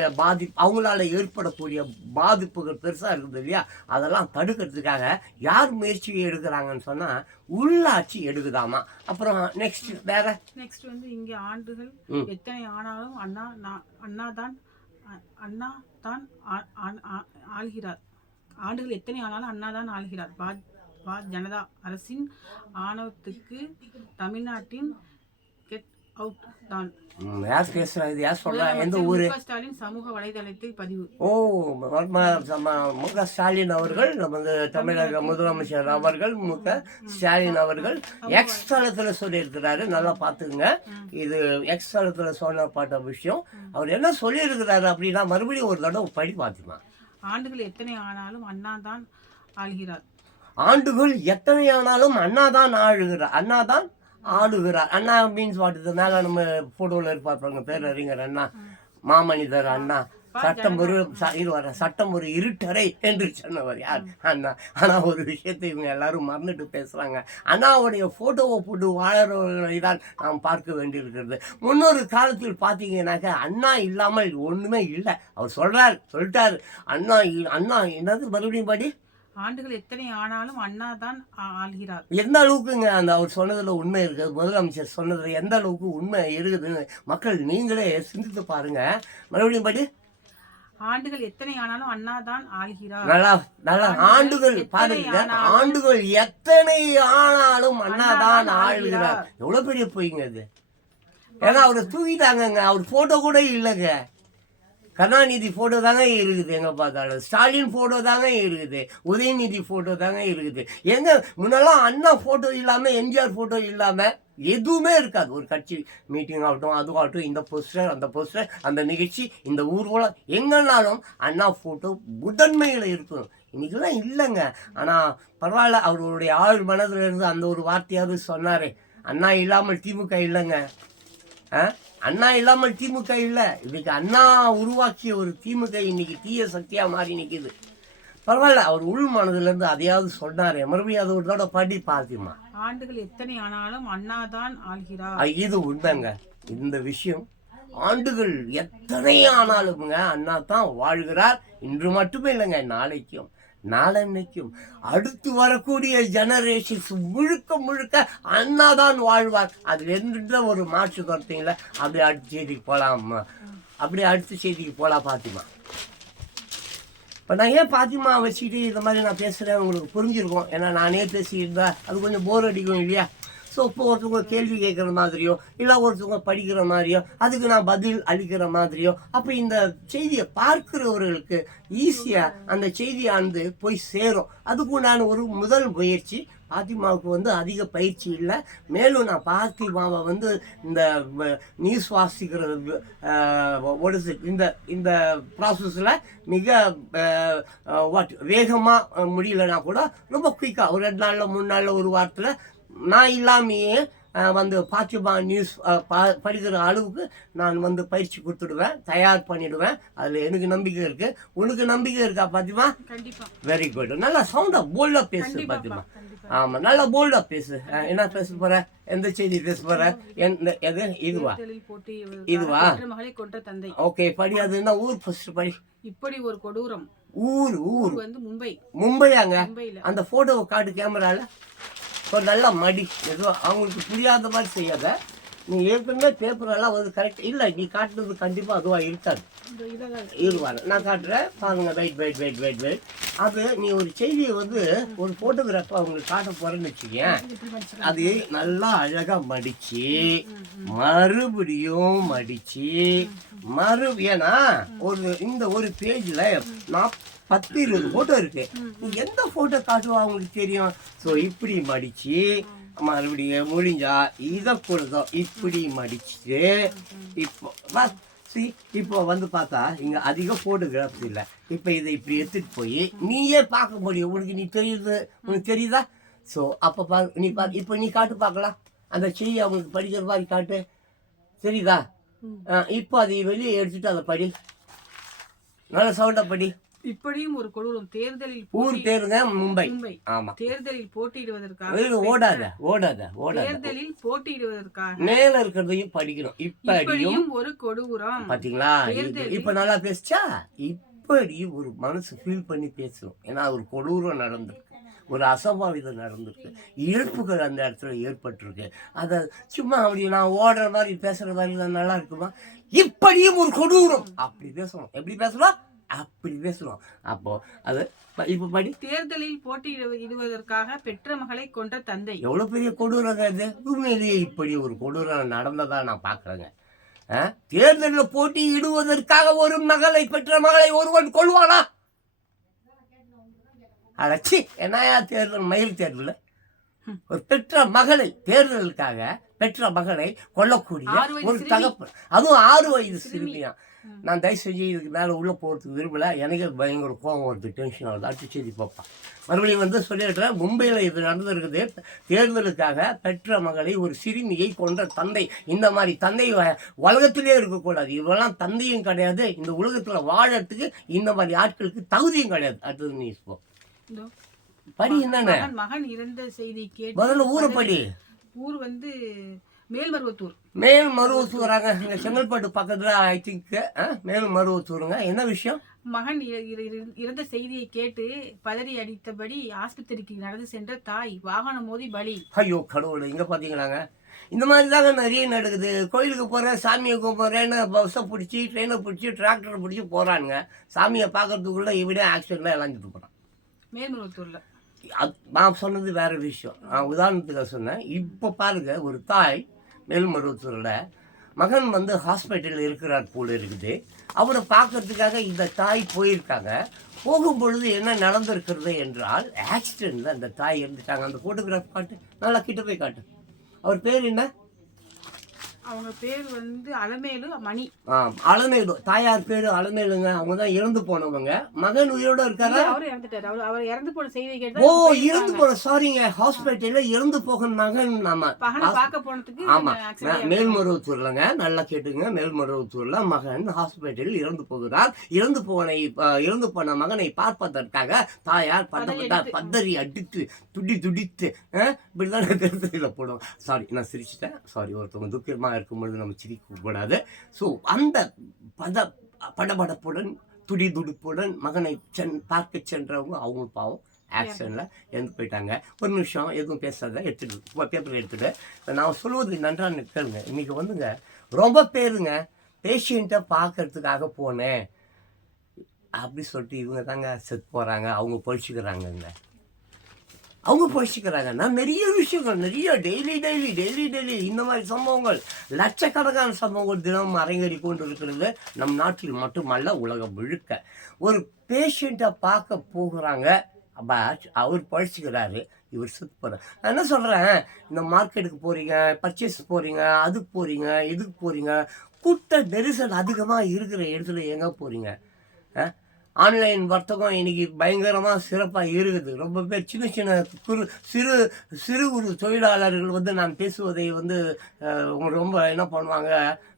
அவங்களால ஏற்படக்கூடிய பாதிப்புகள் பெருசாக இருக்குது இல்லையா, அதெல்லாம் தடுக்கிறதுக்காக யார் முயற்சி எடுக்கிறாங்கன்னு சொன்னால் உள்ளாட்சி எடுக்குதாமா. அப்புறம் நெக்ஸ்ட் வந்து இங்கே ஆண்டுகள் எத்தனை ஆனாலும் அண்ணா தான் ஆள்கிறார். ஆண்டுகள் எத்தனை ஆனாலும் அண்ணா தான் ஆள்கிறார். ஜனதா அரசின் ஆணவத்துக்கு தமிழ்நாட்டின் கெட் அவுட் தான். யார் பேசுறா? இது யார் சொல்றா? எந்த ஊரு? ஸ்டாலின் சமூக வலைதளத்தில் பதிவு. மு க ஸ்டாலின் அவர்கள், நமது தமிழக முதலமைச்சர் அவர்கள், ஸ்டாலின் அவர்கள் எக்ஸ் தளத்தில் சொல்லியிருக்கிறாரு. நல்லா பார்த்துக்குங்க, இது எக்ஸ் தளத்தில் சொல்லப்பட்ட விஷயம். அவர் என்ன சொல்லியிருக்கிறாரு அப்படின்னா மறுபடியும் ஒரு தடவை படி பார்த்துக்கலாம். ஆண்டுகள் எத்தனை ஆனாலும் அண்ணா தான் ஆள்கிறார். ஆண்டுகள் எத்தனை ஆனாலும் அண்ணா தான் ஆளுகிறார். அண்ணா தான் ஆளுகிறார். அண்ணா மீன்ஸ் வாட்? இது மேலே நம்ம ஃபோட்டோவில் இருப்பாங்க, பேரறிஞர் அண்ணா, மாமனிதர் அண்ணா, சட்டம் ஒரு இருட்டறை என்று சொன்னவர் யார்? அண்ணா. ஆனா ஒரு விஷயத்தை இவங்க எல்லாரும் மறந்துட்டு பேசுறாங்க. அண்ணாவுடைய போட்டோவை போட்டு வாழறவர்களை தான் நாம் பார்க்க வேண்டியிருக்கிறது. முன்னொரு காலத்தில் பார்த்தீங்கன்னாக்க அண்ணா இல்லாமல் ஒண்ணுமே இல்லை. அவர் சொல்லிட்டாரு அண்ணா என்னது மறுபடியும் படி ஆண்டுகள் எத்தனை ஆனாலும் அண்ணா தான் ஆள்கிறார். எந்த அளவுக்குங்க அந்த அவர் சொன்னதுல உண்மை இருக்குது? முதலமைச்சர் சொன்னதுல எந்த அளவுக்கு உண்மை இருக்குதுன்னு மக்கள் நீங்களே சிந்தித்து பாருங்க. மறுபடியும் படி ஆண்டுகள் எத்தனை ஆனாலும் அண்ணா தான் ஆள்கிறார். நல்லா ஆண்டுகள் பாருங்க, ஆண்டுகள் எத்தனை ஆனாலும் அண்ணா தான் ஆள்கிறார். எவ்வளவு பெரிய பொய்ங்க அது. ஏன்னா அவரை தூக்கிட்டாங்கங்க. அவர் போட்டோ கூட இல்லைங்க. கருணாநிதி ஃபோட்டோ தாங்க இருக்குது, எங்கே பார்த்தாலும் ஸ்டாலின் ஃபோட்டோ தாங்க இருக்குது, உதயநிதி ஃபோட்டோ தாங்க இருக்குது. எங்கே முன்னெல்லாம் அண்ணா ஃபோட்டோ இல்லாமல் எம்ஜிஆர் ஃபோட்டோ இல்லாமல் எதுவுமே இருக்காது. ஒரு கட்சி மீட்டிங் ஆகட்டும், அதுவாகட்டும், இந்த போஸ்டர் அந்த போஸ்டர், அந்த நிகழ்ச்சி, இந்த ஊர்வலம், எங்கேனாலும் அண்ணா ஃபோட்டோ முதன்மையில் இருக்கணும். இன்றைக்கெல்லாம் இல்லைங்க. ஆனால் பரவாயில்ல, அவருடைய ஆள் மனதில் இருந்து அந்த ஒரு வார்த்தையாவது சொன்னார். அண்ணா இல்லாமல் திமுக இல்லைங்க. அண்ணா இல்லாமல் திமுக இல்லை. இன்னைக்கு அண்ணா உருவாக்கிய ஒரு திமுக இன்னைக்கு தீய சக்தியாக மாறி நிற்கிது. பரவாயில்ல, அவர் உள் மனதிலிருந்து அதையாவது சொன்னார். மறுபடியும் அது ஒரு தடவை படி பாத்திமா. ஆண்டுகள் எத்தனை ஆனாலும் அண்ணா தான் ஆள்கிறார். இது உண்மைங்க. இந்த விஷயம் ஆண்டுகள் எத்தனை ஆனாலும்ங்க அண்ணா தான் வாழ்கிறார். இன்று மட்டுமே இல்லைங்க, நாளைக்கும் நாளன்னைக்கும் அடுத்து வரக்கூடிய ஜெனரேஷன்ஸ் முழுக்க அண்ணா தான் வாழ்வார். அது எந்த ஒரு மாற்று கருத்தீங்கள. அப்படியே அடுத்த செய்திக்கு போகலாமா? அப்படியே அடுத்த செய்திக்கு போகலாம் பாத்திமா. இப்போ நான் ஏன் பாத்திமா வச்சுக்கிட்டு இந்த மாதிரி நான் பேசுகிறேன் உங்களுக்கு புரிஞ்சிருக்கும். ஏன்னா நானே பேசியிருந்தா அது கொஞ்சம் போர் அடிக்கும் இல்லையா? ஸோ இப்போ ஒருத்தவங்க கேள்வி கேட்குற மாதிரியோ இல்லை ஒருத்தவங்க படிக்கிற மாதிரியோ அதுக்கு நான் பதில் அளிக்கிற மாதிரியோ அப்போ இந்த செய்தியை பார்க்கிறவர்களுக்கு ஈஸியாக அந்த செய்தியானது போய் சேரும். அதுக்கு நான் ஒரு முதல் முயற்சி. பாத்திமாவுக்கு அதிக பயிற்சி இல்லை. மேலும் நான் பாத்திமாவை இந்த நியூஸ் வாசிக்கிறது இந்த ப்ராசஸில் மிக வேகமாக முடியலன்னா கூட ரொம்ப குயிக்காக ஒரு 2 நாளில் 3 நாளில் ஒரு வாரத்தில் நான் இல்லாமையே பாத்திமா நியூஸ் படிக்கிற அளவுக்கு நான் பயிற்சி கொடுத்துடுவேன், தயார் பண்ணிடுவேன். அதில் எனக்கு நம்பிக்கை இருக்கு. உனக்கு நம்பிக்கை இருக்கா பாத்திமா? கண்டிப்பா. Very good. நல்லா சவுண்டா போல்டா பேசு பாத்திமா. ஆமா, நல்லா போல்டா பேசு. என்ன பேச போற? எந்த செய்தி பேச போற? இதுவா? ஓகே, படி. அது என்ன ஊர்? ஃபர்ஸ்ட் படி. இப்படி ஒரு கொடூரம். ஊர் மும்பையாங்க. அந்த போட்டோவை காட்டு கேமரால. நல்லா மடி. ஏதோ அவங்களுக்கு புரியாத மாதிரி செய்யாத. நீ ஏற்கனவே பேப்பரெல்லாம் கரெக்ட் இல்லை. நீ காட்டுறது கண்டிப்பாக அதுவாக இருக்காது. இருவாங்க, நான் காட்டுறேன் பாருங்க. வெயிட். அது நீ ஒரு செய்தியை ஒரு ஃபோட்டோகிராஃபர் அவங்களுக்கு காட்ட போகிறேன்னு வச்சுக்கேன். அது நல்லா அழகாக மடித்து மறுபடியும் மடித்து ஏன்னா இந்த ஒரு பேஜில் 10-20 ஃபோட்டோ இருக்கு. நீ எந்த ஃபோட்டோ காட்டுவா அவங்களுக்கு தெரியும். ஸோ இப்படி மடித்து மறுபடியும் முடிஞ்சா இதை கொடுத்தோம். இப்படி மடிச்சுட்டு இப்போ பார்த்தா இங்கே அதிக ஃபோட்டோகிராஃப்ஸ் இல்லை. இப்போ இதை இப்படி எடுத்துட்டு போய் நீயே பார்க்க முடியும். உனக்கு தெரியுதா? ஸோ அப்போ நீ இப்போ நீ காட்டு பார்க்கலாம். அந்த செய்தி அவங்களுக்கு படிக்கிற மாதிரி காட்டு. தெரியுதா? இப்போ அதை வெளியே எடுத்துட்டு அதை படி. நல்ல சவுண்டா படி. இப்படியும் ஒரு கொடூரம். தேர்தலில் ஊர் பேருங்க மும்பை. ஆமா, தேர்தலில் போட்டியிடுவதற்காக தேர்தலில் போட்டியிடுவதற்காக மேல இருக்கிறதையும் படிக்கணும். இப்படியும் ஒரு கொடூரம். பாத்தீங்களா? இப்ப நல்லா பேசிச்சா? இப்படி ஒரு மனசு ஃபீல் பண்ணி பேசணும். ஏன்னா ஒரு கொடூரம் நடந்திருக்கு, ஒரு அசம்பாவிதம் நடந்திருக்கு, இழப்புகள் அந்த இடத்துல ஏற்பட்டிருக்கு. அதை சும்மா அப்படி நான் ஓடுற மாதிரி பேசுற மாதிரி நல்லா இருக்குமா? இப்படியும் ஒரு கொடூரம் அப்படி பேசணும். எப்படி பேசணும்? அப்படி பேசணும். அப்போ அது இப்ப படி. தேர்தலில் போட்டியிடுவதற்காக பெற்ற மகளை கொன்ற தந்தை. எவ்வளவு பெரிய கொடூரம் அது. உண்மையிலேயே இப்படி ஒரு கொடூரம் நடந்ததா நான் பாக்குறேங்க. தேர்தலில் போட்டியிடுவதற்காக ஒரு மகளை பெற்ற மகளை ஒருவன் கொள்வானா? அடச்சி, என்னையா தேர்தல்? மயில் தேர்தல் ஒரு பெற்ற மகளை தேர்தலுக்காக பெற்ற மகளை கொல்லக்கூடிய 6 வயது ஒரு சிறுமி. தகப்பன், அதுவும் 6 வயது சிறுமியா. நான் தயவு செஞ்சு இதுக்கு மேலே உள்ளே போகிறதுக்கு விரும்பலை. எனக்கே பயங்கர கோபம் வருது, டென்ஷன் ஆகுது. அடுத்த செய்தி பார்ப்பேன். மறுபடியும் வந்து சொல்லிடுறேன், மும்பையில் இது நடந்திருக்குது. தேர்தலுக்காக பெற்ற மகளை ஒரு சிறுமியை கொன்ற தந்தை. இந்த மாதிரி தந்தை உலகத்திலே இருக்கக்கூடாது. இவெல்லாம் தந்தையும் கிடையாது, இந்த உலகத்தில் வாழறதுக்கு இந்த மாதிரி ஆட்களுக்கு தகுதியும் கிடையாது. அடுத்தது நீ இப்போ இதோ படி என்னென்ன மகன் இறந்த செய்தி கேட்டு முதல்ல ஊரை படி. ஊர் வந்து மேல்மருவத்தூர். மேல்மருவத்தூராங்க, இங்கே செங்கல்பட்டு பக்கத்தில். ஐ திங்க் மேல்மருவத்தூருங்க. என்ன விஷயம்? மகன் இறந்த செய்தியை கேட்டு பதறி அடித்தபடி ஆஸ்பத்திரிக்கு நடந்து சென்ற தாய் வாகனம் மோதி பலி. ஐயோ கடவுள், இங்கே பார்த்தீங்களாங்க, இந்த மாதிரி தாங்க நிறைய நடக்குது. கோயிலுக்கு போகிறேன், சாமியை போகிறேன்னு பஸ்ஸை பிடிச்சி ட்ரெயினை பிடிச்சி டிராக்டரை பிடிச்சி போகிறானுங்க. சாமியை பார்க்கறதுக்குள்ளே இப்படியே ஆக்சிடெண்ட்டில் இழந்துட்டு போகிறான். மேல்மருவத்தூர்ல நான் சொன்னது வேற விஷயம். நான் உதாரணத்துக்கு சொன்னேன். இப்போ பாருங்க, ஒரு தாய் மேல்மருவத்தூரில் மகன் வந்து ஹாஸ்பிட்டலில் இருக்கிறார் போல இருக்குது. அவரை பார்க்கறதுக்காக இந்த தாய் போயிருக்காங்க. போகும்பொழுது என்ன நடந்திருக்கிறது என்றால், ஆக்சிடெண்ட்டில் அந்த தாய் இருந்துட்டாங்க. அந்த ஃபோட்டோகிராஃப் காட்டு, நல்லா கிட்ட போய் காட்டு. அவர் பேர் என்ன? அவங்க பேர் வந்து அலமேலு மணி. அலமேலு. தாயார் பேரு அலமேலுங்க. அவங்க தான் இறந்து போனவங்க. மகன் உயிரோட இருக்காரா? அவரு இறந்துட்டாரு. அவர் இறந்து போன செய்தியை கேட்டு ஓ, இறந்து போன, சாரிங்க, ஹாஸ்பிட்டல்ல இறந்து போக மகன். நாம பகனை பார்க்க போனதுக்கு ஆமா, மேல்மருவத்தூர்லங்க, நல்லா கேட்டுங்க. மேல்மருவத்தூர்ல மகன் ஹாஸ்பிட்டலில் இறந்து போகிறார். இறந்து போன மகனை பார்ப்பதற்காக தாயார் பதறி அடித்து துடித்து இப்படிதான் கருத்துல போடும். சாரி, நான் சிரிச்சிட்டேன். சாரி, ஒருத்தவங்க துக்கமா இருக்கும்பொழுது நம்ம சிரிக்க கூடாது. ஸோ அந்த படபடப்புடன் துடிதுடிப்புடன் மகனை பார்க்க சென்றவங்க அவங்க பாவம் ஆக்சிடெண்ட்டில் இறந்து போயிட்டாங்க. ஒரு நிமிஷம் எதுவும் பேசாத, எடுத்துட்டு பேப்பர் எடுத்துட்டு நான் சொல்லுவது நன்றாக கேளுங்க. இன்னைக்கு வந்துங்க ரொம்ப பேருங்க பேஷண்ட்டை பார்க்கறதுக்காக போனேன் அப்படி சொல்லிட்டு இவங்க தாங்க செத்து போகிறாங்க. அவங்க பொழிச்சுக்கிறாங்கங்க. நான் நிறைய விஷயங்கள், நிறைய டெய்லி இந்த மாதிரி சம்பவங்கள், லட்சக்கணக்கான சம்பவங்கள் தினம் அரங்கேறி கொண்டு இருக்கிறது நம் நாட்டில் மட்டுமல்ல, உலகம் முழுக்க. ஒரு பேஷண்ட்டை பார்க்க போகிறாங்க, அவர் பழிச்சுக்கிறாரு, இவர் சுத்து போகிறார். நான் என்ன சொல்கிறேன், இந்த மார்க்கெட்டுக்கு போகிறீங்க, பர்ச்சேஸ் போகிறீங்க, அதுக்கு போகிறீங்க, இதுக்கு போகிறீங்க, கூட்ட நெரிசல் அதிகமாக இருக்கிற இடத்துல எங்கே போகிறீங்க? ஆன்லைன் வர்த்தகம் இன்னைக்கு பயங்கரமாக சிறப்பாக இருக்குது. ரொம்ப பேர் சின்ன சிறு குறு தொழிலாளர்கள் வந்து நான் பேசுவதை வந்து ரொம்ப என்ன பண்ணுவாங்க,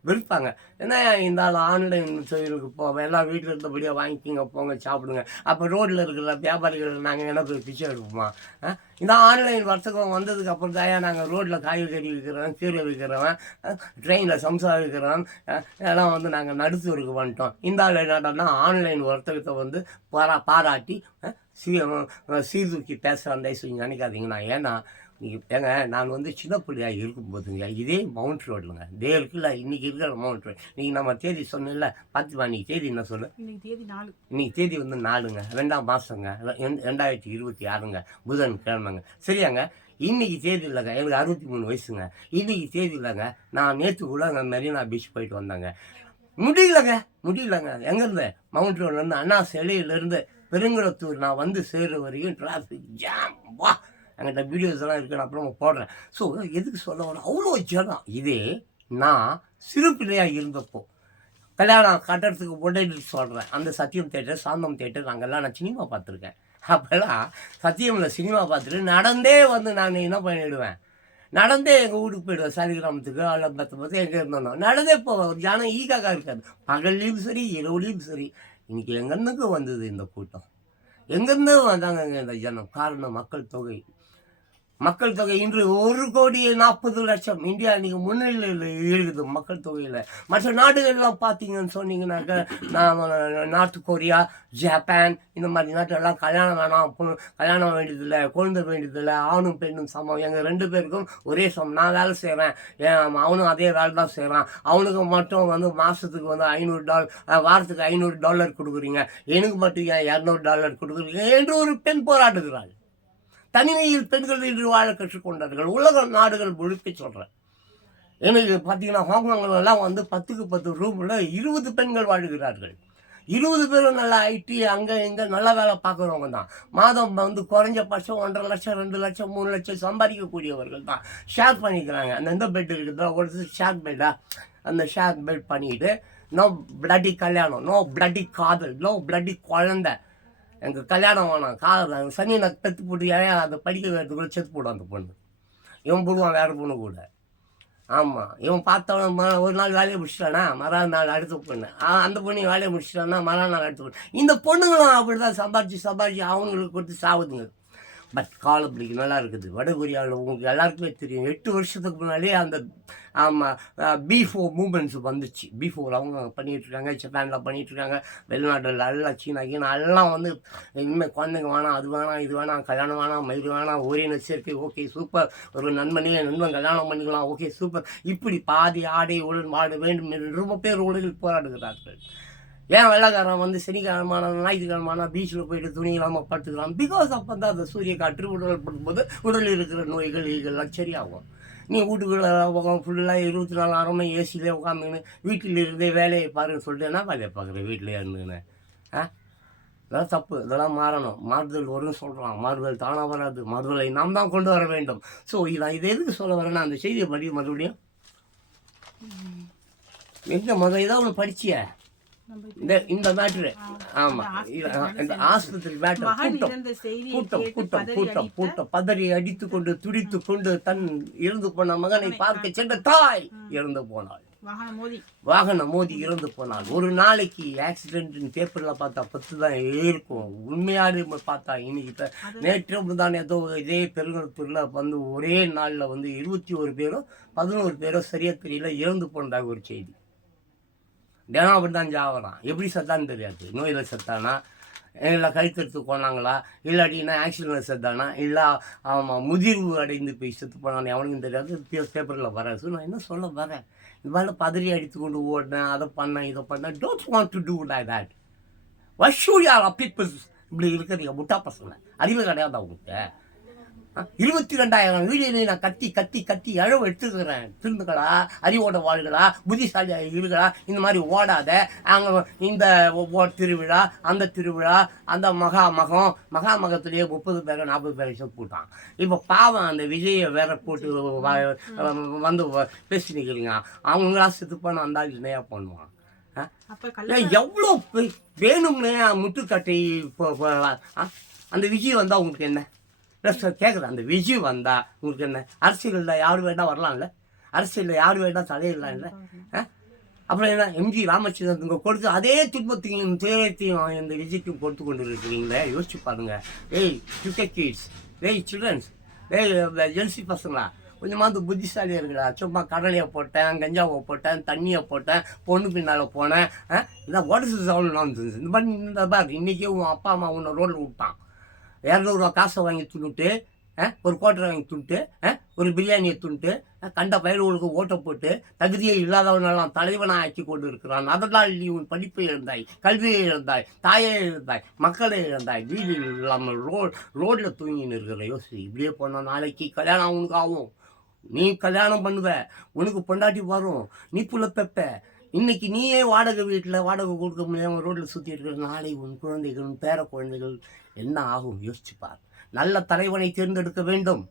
வெறுப்பாங்க. ஏன்னா இந்த ஆள் ஆன்லைன் தொழிலுக்கு போவோம், எல்லாம் வீட்டில் இருந்தபடியாக வாங்கிக்கிங்க, போங்க, சாப்பிடுங்க. அப்போ ரோட்டில் இருக்கிற வியாபாரிகள் நாங்கள் என்ன போய் பிச்சை எடுப்போமா? இந்த ஆன்லைன் வர்த்தகம் வந்ததுக்கு அப்புறம் தான் நாங்கள் ரோட்டில் காய்கறி விற்கிறவன், கீரை விற்கிறவன், ட்ரெயினில் சம்சா விற்கிறவன் எல்லாம் வந்து நாங்கள் நடுத்தூருக்கு வந்துட்டோம். இந்த ஆள் என்னன்னா ஆன்லைன் வர்த்தகத்தை வந்து பாராட்டி சீர்தூக்கி பேசுகிறான். தயவுசெய்து நினைக்காதீங்கண்ணா. ஏன்னா ஏங்க, நான் வந்து சின்ன பிள்ளையாக இருக்கும்போதுங்க இதே மவுண்ட் ரோடுங்க, இதே இருக்குல்ல, இன்றைக்கி இருக்கிற மவுண்ட் ரோடு. நீங்கள் நம்ம தேதி சொன்னல, பார்த்துப்பா. இன்றைக்கி தேதி என்ன சொல்லு? இன்னைக்கு தேதி வந்து 4ங்க, 2ஆம் மாதங்க, 2026ங்க, புதன் கிழமைங்க. சரியாங்க? இன்றைக்கி தேதி இல்லைங்க, எனக்கு 63 வயசுங்க. இன்றைக்கி தேதி இல்லைங்க. நான் நேற்று கூட அங்கே மெரினா பீச் போயிட்டு வந்தேங்க. முடியலங்க. எங்கேருந்து? மவுண்ட் ரோட்லேருந்து அண்ணா சிலையிலேருந்து பெருங்குளத்தூர் நான் வந்து சேர்ற வரைக்கும் டிராஃபிக் ஜாம். வா, என்கிட்ட வீடியோஸ் எல்லாம் இருக்குது, நான் அப்புறமா போடுறேன். ஸோ எதுக்கு சொல்ல வரேன், அவ்வளோ ஜனம். இதே நான் சிறு பிள்ளையாக இருந்தப்போ கல்யாணம் கட்டுறதுக்கு முன்னாடி சொல்கிறேன், அந்த சத்தியம் தேட்டர், சாந்தம் தேட்டர், அங்கெல்லாம் நான் சினிமா பார்த்துருக்கேன். அப்போல்லாம் சத்தியமில் சினிமா பார்த்துட்டு நடந்தே வந்து நான் என்ன பண்ணிவிடுவேன், நடந்தே எங்கள் வீட்டுக்கு போயிடுவேன். சாலிகிராமத்துக்கு அல்ல பார்த்து எங்கே இருந்தோம் நடந்தே போவேன். ஒரு ஜனம் ஈக்காக இருக்காது, பகல்லையும் சரி இரவுலையும் சரி. இன்றைக்கி எங்கேருந்துக்கு வந்தது இந்த கூட்டம்? எங்கேருந்து வந்தாங்க இந்த ஜனம்? காரணம் மக்கள் தொகை இன்று 1,40,00,000. இந்தியா இன்றைக்கி முன்னிலையில் இருக்குது மக்கள் தொகையில். மற்ற நாடுகள்லாம் பார்த்தீங்கன்னு சொன்னீங்கன்னாக்க, நார்த் கொரியா, ஜப்பான், இந்த மாதிரி நாட்டெல்லாம் கல்யாணம் வேண்டியதில்லை, குழந்தை வேண்டியதில்லை, ஆணும் பெண்ணும் சமம். எங்கள் 2 பேருக்கும் ஒரே சமம். நான் வேலை செய்கிறேன், அவனும் அதே வேலை தான் செய்கிறான். அவனுக்கு மட்டும் வந்து மாதத்துக்கு வந்து $500, வாரத்துக்கு $500 கொடுக்குறீங்க, எனக்கு மட்டும் ஏன் $200 கொடுக்குறீங்க என்று ஒரு பெண் போராடுகிறாள். தனிமையில் பெண்கள் இன்று வாழ கற்றுக்கொண்டார்கள். உலக நாடுகள் முழுக்க சொல்கிறேன். எனக்கு பார்த்தீங்கன்னா ஹாங்காங்லாம் வந்து 10க்கு 10 ரூமில் 20 பெண்கள் வாழ்கிறார்கள். 20 பேரும் நல்லா ஐடி அங்கே இங்கே நல்ல வேலை பார்க்குறவங்க தான். மாதம் வந்து குறைஞ்சபட்சம் 1.5 லட்சம் 2 லட்சம் 3 லட்சம் சம்பாதிக்கக்கூடியவர்கள் தான். ஷேர் பண்ணிக்கிறாங்க. அந்த எந்த பெட் இருக்குதோ ஒரு ஷேர் பெட்டா, அந்த ஷேர் பெட் பண்ணிக்கிட்டு நோ பிளட்டி கல்யாணம், நோ பிளட்டி காதல், நோ பிளட்டி குழந்தை. எங்கள் கல்யாணம் வேணாம், காதல் சனி நான் பெற்று போட்டு அதை படிக்க வேண்டியதுக்குள்ள செத்து போடும் அந்த பொண்ணு. இவன் போடுவான் வேறு பொண்ணு கூட. ஆமாம், இவன் பார்த்தவன் ஒரு நாள் வேலையை முடிச்சிட்டானா மறாவது நாள் அடுத்த பொண்ணு, அந்த பொண்ணு வேலையை முடிச்சிட்டானா மறாவது நாள் அடுத்த பொண்ணு. இந்த பொண்ணுங்களும் அப்படி தான் சம்பாதிச்சு அவங்களுக்கு கொடுத்து சாவுதுங்க. பட் காலப்படிக்கு நல்லா இருக்குது. வட கொரியாவில் உங்களுக்கு எல்லாருக்குமே தெரியும், 8 வருஷத்துக்கு முன்னாடியே அந்த B4 மூமெண்ட்ஸ் வந்துச்சு. B4 அவங்க பண்ணிகிட்ருக்காங்க, ஜப்பானில் பண்ணிகிட்ருக்காங்க, வெளிநாட்டில் எல்லாம் சீனா கீனா எல்லாம் வந்து இனிமேல் குழந்தைங்க வேணாம், அது வேணாம், இது வேணாம், கல்யாணம் வேணாம், மயிறு வேணாம், ஓரின சேர்க்கை ஓகே சூப்பர், ஒரு நண்பன் கல்யாணம் பண்ணிக்கலாம் ஓகே சூப்பர், இப்படி பாதி ஆடை உடன் வாழ வேண்டும் என்று ரொம்ப பேர் உலகில் போராடுகிறார்கள். ஏன் வெள்ளைக்காரன் வந்து சனிக்கிழமான ஞாயிற்றுக்கிழமான பீச்சில் போயிட்டு துணி இல்லாமல் படுத்துக்கலாம்? பிகாஸ் அப்போ தான் அந்த சூரிய காற்று உடல் படும்போது உடலில் இருக்கிற நோய்கள் இதெல்லாம் சரியாகும். நீ வீட்டுக்குள்ளே ஃபுல்லாக 24 நேரமும் ஏசியிலே உட்காந்துன்னு வீட்டில் இருந்தே வேலையை பாருன்னு சொல்லிட்டு என்ன வேலையை பார்க்குறேன் வீட்டிலே இருந்துன்னு? இதெல்லாம் தப்பு, இதெல்லாம் மாறணும். மாறுதல் வரும்னு சொல்கிறான், மாறுதல் தானாக வராது, மாறுதலை நாம் தான் கொண்டு வர வேண்டும். ஸோ இது எதுக்கு சொல்ல வரேன்னா, அந்த செய்தியை படி மறுபடியும் எங்கே ஏதோ ஒன்று படிச்சிய இந்த மேட்ரு. ஆமாம், இந்த ஆஸ்பத்திரி மேட்ரு. கூட்டம் பதறி அடித்து கொண்டு துடித்து கொண்டு தன் இறந்து போன மகனை பார்க்க சென்ற தாய் இறந்து போனாள். வாகனம் மோதி இறந்து போனாள். ஒரு நாளைக்கு ஆக்சிடென்ட் பேப்பரில் பார்த்தா 10 தான் இருக்கும். உண்மையாக பார்த்தா இன்னைக்கு நேற்று தான் ஏதோ இதே பெருங்கலத்தூரில் வந்து ஒரே நாளில் வந்து 21 பேரோ 11 பேரோ சரியா தெரியல இறந்து போனதாக ஒரு செய்தி. தினம் அப்படி தான் ஜாவறான். எப்படி செத்தான்னு தெரியாது. நோயில் செத்தானா, இல்லை கழுத்தெடுத்து போனாங்களா, இல்லாட்டின்னா ஆக்சிடென்ட் செத்தானா, இல்லை அவன் முதிர்வு அடைந்து போய் செத்து போனான்னு அவனுக்கும் தெரியாது. பேப்பரில் வரேன். ஸோ நான் என்ன சொல்ல வரேன், இது மாதிரி பதறி அடித்து கொண்டு ஓடினேன், அதை பண்ணேன், இதை பண்ணேன். Don't want to do like that. வஷூரியால் பீப்புள்ஸ் இப்படி இருக்கிறீங்க முட்டா பசங்க. அறிவு கிடையாது அவங்களுக்கு. 22,000 வீடியோவில் நான் கத்தி அளவு எடுத்துக்கிறேன். திருந்துக்கடா, அறிவோட வாழ்களா, புத்திசாலியாக இருக்குடா, இந்த மாதிரி ஓடாத. அங்கே இந்த திருவிழா, அந்த திருவிழா, அந்த மகத்துலேயே 30 பேரை 40 பேரை செத்து போட்டான். இப்போ பாவம் அந்த விஜயை வேற போட்டு வந்து பேசி நிற்கிறீங்க. அவங்களா செத்து போன அந்த ஆள் நிறையா பண்ணுவான். எவ்வளோ வேணும்னு முட்டுக்கட்டை அந்த விஜய் வந்தால் உங்களுக்கு என்ன கேட்குறேன்? அந்த விஜய் வந்தால் உங்களுக்கு என்ன? அரசியலில் யார் வேண்டாம் வரலாம்ல, அரசியலில் யார் வேண்டாம் தலையிடலாம் இல்லை. அப்புறம் என்ன எம்ஜி ராமச்சந்திரனுக்கு கொடுத்து அதே துன்பத்தையும் துயரத்தையும் இந்த விஜய்க்கும் கொடுத்து கொண்டு இருக்கிறீங்களே, யோசிச்சு பாருங்க. கிட்ஸ், சில்ட்ரன்ஸ், ஜென்சி பசங்களா, கொஞ்சமாவது புத்திசாலியாக இருக்குடா. சும்மா கடலையை போட்டேன், கஞ்சாவை போட்டேன், தண்ணியை போட்டேன், பொண்ணு பின்னால் போனேன். இதான் வாட் இஸ் ஆல் நான்சென்ஸ். இந்த மாதிரி இந்த பாரு, இன்றைக்கே உன் அப்பா அம்மா உன்னை ரோட்டில் விட்டான். 200 ரூபா காசை வாங்கி துணுட்டு, ஒரு கோட்டரை வாங்கி துணிட்டு, ஒரு பிரியாணியை துணிட்டு, கண்ட பயல்களுக்கு ஓட்டை போட்டு தகுதியை இல்லாதவனெல்லாம் தலைவனாக ஆக்கி கொண்டு இருக்கிறான். அதனால் நீ உன் படிப்பை இழந்தாய், கல்வியை இழந்தாய், தாயை இழந்தாய், மக்களை இழந்தாய், வீடு இல்லாமல் ரோடில் தூங்கின்னு இருக்கிற. யோசி, இப்படியே போனால் நாளைக்கு கல்யாணம் அவனுக்கு ஆகும். நீ கல்யாணம் பண்ணுவ, உனக்கு பொண்டாட்டி வரும், நீ புள்ள பெப்ப. இன்னைக்கு நீயே வாடகை வீட்டில் வாடகை கொடுக்க முடியாமல் ரோட்டில் சுற்றி இருக்கிற. நாளை உன் குழந்தைகள், உன் பேர குழந்தைகள் என்ன ஆகும் யோசிச்சுப்பார். நல்ல தலைவனை தேர்ந்தெடுக்க வேண்டும்.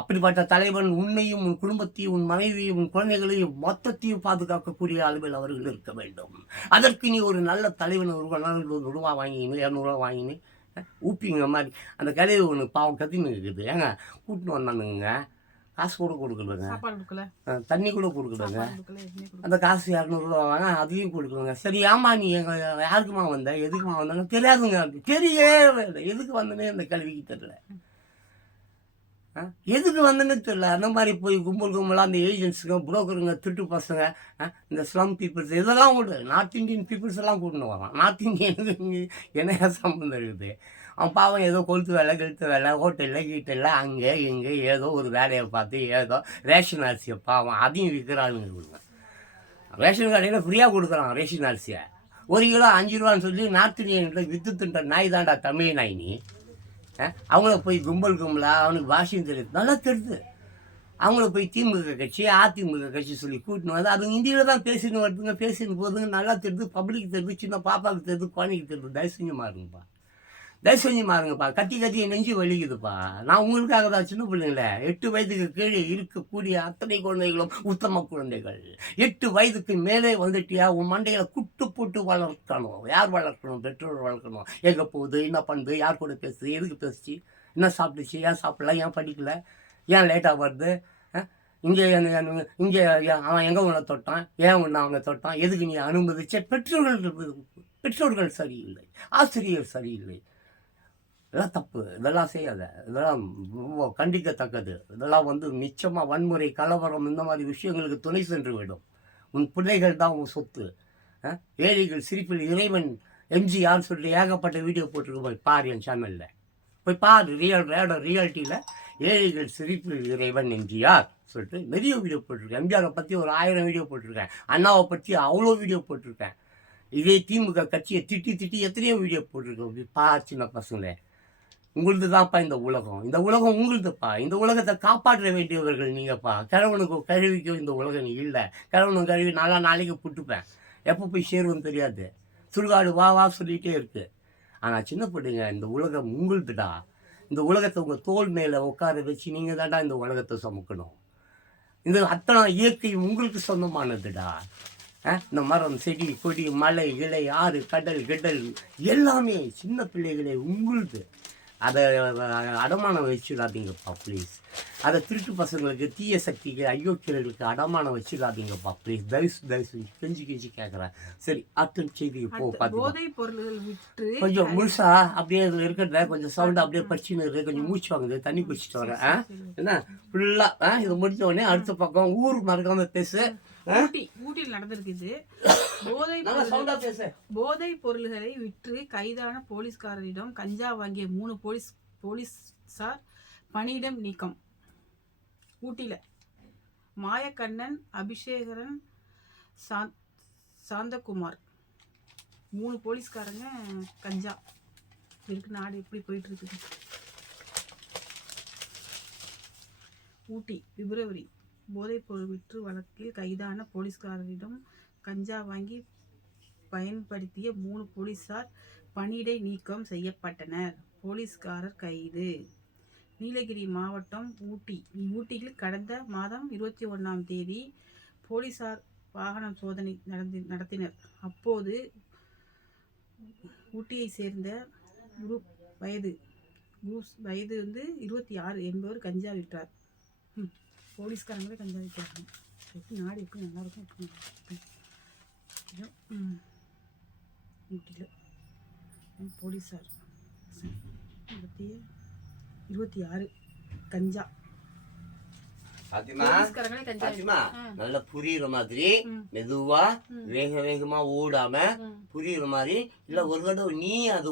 அப்படிப்பட்ட தலைவன் உன்னையும், உன் குடும்பத்தையும், உன் மனைவியும், உன் குழந்தைகளையும் மொத்தத்தையும் பாதுகாக்கக்கூடிய அளவில் அவர்கள் இருக்க வேண்டும். அதற்கு நீ ஒரு நல்ல தலைவன் ரூபா வாங்கினு 200 ரூபா வாங்கினு ஊப்பிங்க மாதிரி. அந்த கலையை ஒன்று பாவம் கத்தின்னு இருக்குது. ஏங்க கூட்டின்னு வந்தானுங்க, காசு கூட கொடுக்கலங்க, தண்ணி கூட கொடுக்கலங்க. அந்த காசு 200 ரூபா வாங்க, அதையும் கொடுக்கலங்க. சரி, ஆமா நீ யாருக்குமா வந்த, எதுக்குமா வந்தாங்க தெரியாதுங்க. தெரியவே எதுக்கு வந்தனே அந்த கல்விக்கு தெரியல, எதுக்கு வந்தேன்னு தெரியல. அந்த மாதிரி போய் கும்பலாக அந்த ஏஜென்ட்ஸுங்க, புரோக்கருங்க, திருட்டு பசங்க, இந்த ஸ்லம் பீப்புள்ஸ் இதெல்லாம் கூட நார்த் இந்தியன் பீப்புள்ஸ் எல்லாம் கூட்டின்னு வரான். நார்த் இந்தியனுக்கு என்ன சம்மந்தம் இருக்குது? அவன் பாவம் ஏதோ கொளுத்து வேலை கெழுத்து வேலை, ஹோட்டலில் கீட்டலில் அங்கே இங்கே ஏதோ ஒரு வேலையை பார்த்து ஏதோ ரேஷன் அரிசியை பாவம் அதையும் விற்கிறானுங்க. கொடுங்க, ரேஷன் கடையில் ஃப்ரீயாக கொடுக்குறான் ரேஷன் அரிசியை. 1 கிலோ 5 ரூபான்னு சொல்லி நார்த் இந்தியன்கிட்ட வித்து தின்ற நாய் தாண்டா தமிழ் நாய். நீ அவங்கள போய் கும்பலாக அவனுக்கு பாஷையும் தெரியுது, நல்லா தெரியுது. அவங்கள போய் திமுக கட்சி அதிமுக கட்சி சொல்லி கூட்டின்னு வந்து அது இந்தியில் தான் பேசின்னு வருதுங்க, பேசின்னு போதுங்க, நல்லா தெரியுது, பப்ளிக் தெரியுது, சின்ன பாப்பாவுக்கு தெரியுது, குழந்தைக்கு தெரியுது. தயவு செஞ்சு மாறுங்கப்பா, தயவு செஞ்சு மாறுங்கப்பா. கத்தி கத்தி என் நெஞ்சு வலிக்குதுப்பா. நான் உங்களுக்காக தான் சின்ன பிள்ளைங்கள 8 வயதுக்கு கீழே இருக்கக்கூடிய அத்தனை குழந்தைகளும் உத்தம குழந்தைகள். 8 வயதுக்கு மேலே வந்துட்டியா உன் மண்டையில குட்டு போட்டு வளர்க்கணும். யார் வளர்க்கணும்? பெற்றோர் வளர்க்கணும். எங்கே போகுது, என்ன பண்ணுது, யார் கூட பேசுது, எதுக்கு பேசுச்சு, என்ன சாப்பிட்டுச்சு, ஏன் சாப்பிடல, ஏன் படிக்கல, ஏன் லேட்டாக வருது, இங்கே இங்கே அவன் எங்கே உன்னை தொட்டான், ஏன் உன்னை அவனை தொட்டான், எதுக்கு நீ அனுமதிச்ச? பெற்றோர்கள் சரியில்லை, ஆசிரியர் சரியில்லை. இதெல்லாம் தப்பு, இதெல்லாம் செய்யாத, இதெல்லாம் ரொம்ப கண்டிக்கத்தக்கது. இதெல்லாம் வந்து நிச்சயமாக வன்முறை, கலவரம் இந்த மாதிரி விஷயங்களுக்கு துணை சென்று விடும். உன் பிள்ளைகள் தான் உன் சொத்து. ஏழைகள் சிரிப்பில் இறைவன் எம்ஜிஆர் சொல்லி ஏகப்பட்ட வீடியோ போட்டிருக்கு, போய் பாரு என் சேனலில் போய் பாரு. ரியாலிட்டியில் ஏழைகள் சிரிப்பில் இறைவன் எம்ஜிஆர் சொல்லிட்டு நிறைய வீடியோ போட்டிருக்கேன். எம்ஜிஆரை பற்றி ஒரு 1000 வீடியோ போட்டிருக்கேன். அண்ணாவை பற்றி அவ்வளோ வீடியோ போட்டிருக்கேன். இதே திமுக கட்சியை திட்டி எத்தனையோ வீடியோ போட்டிருக்கேன். சின்ன பசங்களே, உங்களுது தான்ப்பா இந்த உலகம், இந்த உலகம் உங்களுதுப்பா. இந்த உலகத்தை காப்பாற்ற வேண்டியவர்கள் நீங்கப்பா. கிழவனுக்கும் கழுவிக்கும் இந்த உலகம் இல்லை. கிழவனும் கழுவி நாளைக்கு புட்டுப்பேன், எப்போ போய் சேருவோன்னு தெரியாது. சுடுகாடு வா சொல்லிகிட்டே இருக்கு. ஆனால் சின்ன பிள்ளைங்க, இந்த உலகம் உங்களுதுடா. இந்த உலகத்தை உங்கள் தோல் மேலே உட்கார வச்சு நீங்கள் தாண்டா இந்த உலகத்தை சுமக்கணும். இந்த அத்தனை இயற்கை உங்களுக்கு சொந்தமானதுடா. இந்த மரம், செடி, கொடி, மலை, இலை, ஆறு, கடல், கிடல் எல்லாமே சின்ன பிள்ளைகளே உங்களுது. அதை அடமானம் வச்சுடாதீங்கப்பா ப்ளீஸ். அதை திருட்டு பசங்களுக்கு, தீய சக்திக்கு, அயோக்கியர்களுக்கு அடமானம் வச்சுடாதீங்கப்பா ப்ளீஸ். தயவு கெஞ்சி கேட்குறேன். சரி, அடுத்த செய்தி போதைப் பொருள்கள் விற்று கொஞ்சம் முழுசா அப்படியே இருக்கிறத கொஞ்சம் சவுண்ட் அப்படியே படிச்சுன்னு இருக்கு. கொஞ்சம் மூச்சு வாங்குது, தண்ணி குடிச்சிட்டு வரேன். என்ன ஃபுல்லாக இது முடித்த உடனே அடுத்த பக்கம் ஊர் மறக்காம பேசு. ஊட்டியில் நடந்திருக்குது. போதைப் பொருள்களை விற்று கைதான போலீஸ்காரரிடம் கஞ்சா வாங்கிய 3 போலீசார் பணியிடம் நீக்கம். ஊட்டியில மாயக்கண்ணன், அபிஷேகரன், சாந்தகுமார் 3 போலீஸ்காரங்க கஞ்சா இருக்கு. நாடு எப்படி போயிட்டு இருக்குது. ஊட்டி பிப்ரவரி போதைப்பொருள் விற்று வழக்கில் கைதான போலீஸ்காரரிடம் கஞ்சா வாங்கி பயன்படுத்திய 3 போலீசார் பணியிடை நீக்கம் செய்யப்பட்டனர். போலீஸ்காரர் கைது. நீலகிரி மாவட்டம் ஊட்டியில் கடந்த மாதம் 21ஆம் தேதி போலீசார் வாகனம் சோதனை நடத்தினர். அப்போது ஊட்டியை சேர்ந்த வயது 26 என்பவர் கஞ்சா விற்றார். போலீஸ்காரங்களே கஞ்சா விற்கிறாங்க. நாடு எப்படி நல்லா இருக்கும். ஊட்டியில் போலீஸார் 26 கஞ்சா. நல்லா புரியுற மாதிரி மெதுவா வேகமா ஓடாம புரியுற மாதிரி இல்ல, ஒரு தடவை நீ அதை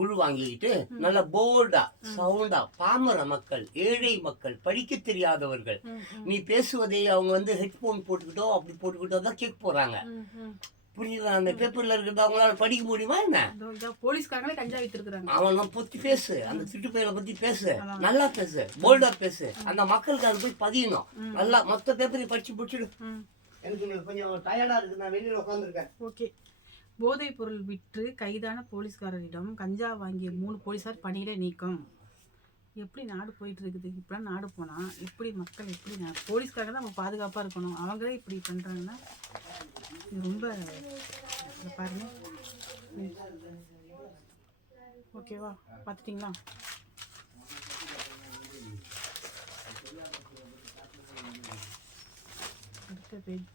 உள்வாங்கிக்கிட்டு நல்லா போல்டா சவுண்டா பாமர மக்கள், ஏழை மக்கள், படிக்க தெரியாதவர்கள் நீ பேசுவதை அவங்க வந்து ஹெட்போன் போட்டுக்கிட்டோ அப்படி போட்டுக்கிட்டோ தான் கேட்க போறாங்க. புரியுதா? அந்த பேப்பர்ல இருக்கிறத அவங்களால படிக்க முடியுமா என்ன? போலீஸ்காரங்களே கஞ்சா வித்துருக்காங்க. அவன் பத்தி பேசு, அந்த திட்டு பையனை பத்தி பேசு, நல்லா பேசு, போல்டா பேசு. அந்த மக்களுக்கு அது போய் பதியணும். நல்லா மொத்த பேப்பரையும் படிச்சு பிடிச்சிடு. எனக்கு கொஞ்சம் டயர்டா இருக்கு, நான் வெளியில உட்காந்துருக்கேன். ஓகே. போதைப் பொருள் விற்று கைதான போலீஸ்காரரிடம் கஞ்சா வாங்கிய 3 போலீசார் பணியிட நீக்கம். எப்படி நாடு போயிட்டு இருக்குது. இப்படிலாம் நாடு போனா எப்படி மக்கள் எப்படி போலீஸ்காரங்க தான் நம்ம பாதுகாப்பா இருக்கணும். அவங்களே இப்படி பண்றாங்கன்னா இது ரொம்ப பாருங்க. ஓகேவா? பார்த்துட்டிங்களா? அடுத்த பேஜ்.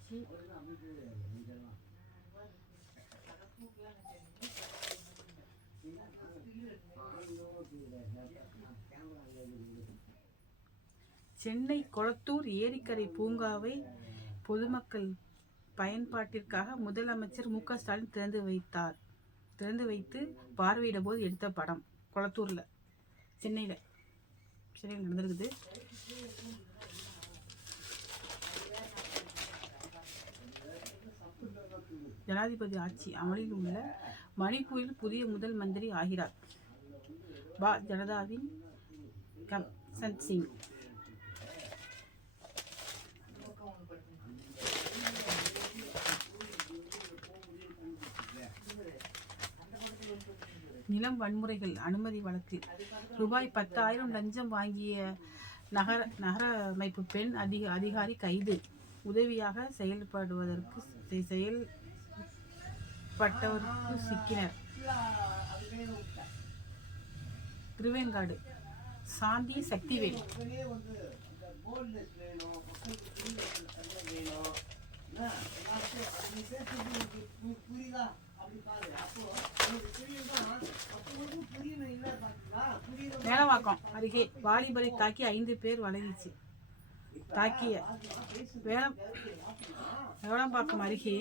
சென்னை கொளத்தூர் ஏரிக்கரை பூங்காவை பொதுமக்கள் பயன்பாட்டிற்காக முதலமைச்சர் மு க ஸ்டாலின் திறந்து வைத்து பார்வையிட போது எடுத்த படம். கொளத்தூர்ல சென்னையில் நடந்திருக்குது. ஜனாதிபதி ஆட்சி அமலில் உள்ள மணிப்பூரில் புதிய முதல் மந்திரி ஆகிறார். ஜனதாவின் கம்சன் சிங். நிலம் வன்முறைகள் அனுமதி வழக்கு ரூபாய் 10,000 லஞ்சம் வாங்கிய நகரமைப்பு பெண் அதிகாரி கைது. உதவியாக செயல்பட்டவருக்கு சிக்கினர். திருவேங்காடு சாந்தி சக்திவேல். வேலவாக்கம் அருகே வாலிபரை தாக்கி 5 பேர் வலைவீச்சு. வேலம்பாக்கம் அருகே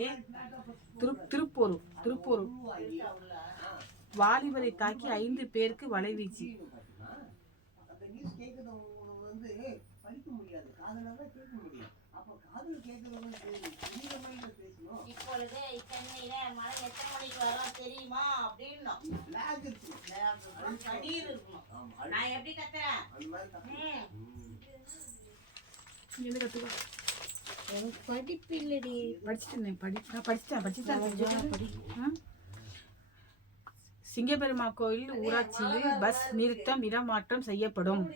திருப்பூர் வாலிபரை தாக்கி 5 பேருக்கு வலைவீச்சு. இப்பொழுது சென்னையில மழை எத்தனை மணிக்கு வரும் தெரியுமா அப்படின்னு நான் எப்படி கத்துறேன்? எனக்கு படிப்பு இல்லடி. படிச்சுட்டேன். சிங்கப்பெருமா கோயில் ஊராட்சியில் பஸ் நிறுத்தம் இடமாற்றம் செய்யப்படும்.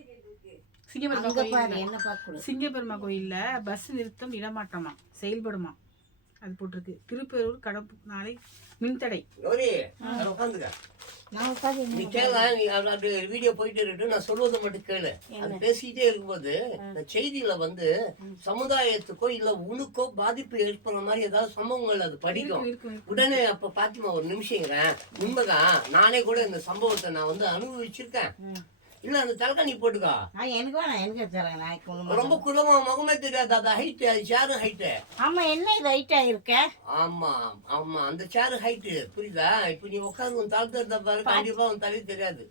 சிங்கப்பெருமா கோயில்ல பஸ் நிறுத்தம் இடமாற்றமா செயல்படுமா அது போட்டிருக்கு. திருப்பூர் கடப்பு நாளை மின்தடை. வீடியோ போயிட்டு இருக்கு, நான் சொல்வதை மட்டும் கேளு. அது பேசிட்டே இருக்கும்போது இந்த செய்தியில வந்து சமுதாயத்துக்கோ இல்ல உனக்கோ பாதிப்பு ஏற்படுற மாதிரி ஏதாவது சம்பவங்கள் அது படிக்கும். உடனே அப்ப பாத்திமா ஒரு நிமிஷங்கிறேன், உண்மைதான். நானே கூட இந்த சம்பவத்தை நான் வந்து அனுபவிச்சிருக்கேன். இல்ல அந்த தலைக்காணி போட்டுக்கா. ரொம்ப குலமா முகமே தெரியாது. அது ஹைட், அது சேரும் ஹைட்டு. ஆமா, என்ன இது ஹைட்டா இருக்க? ஆமா ஆமா, அந்த சேரு ஹைட்டு, புரியுதா? இப்ப நீ உட்காந்து உன் தலை தெரிஞ்ச பாரு, கண்டிப்பா உன் தலை தெரியாது.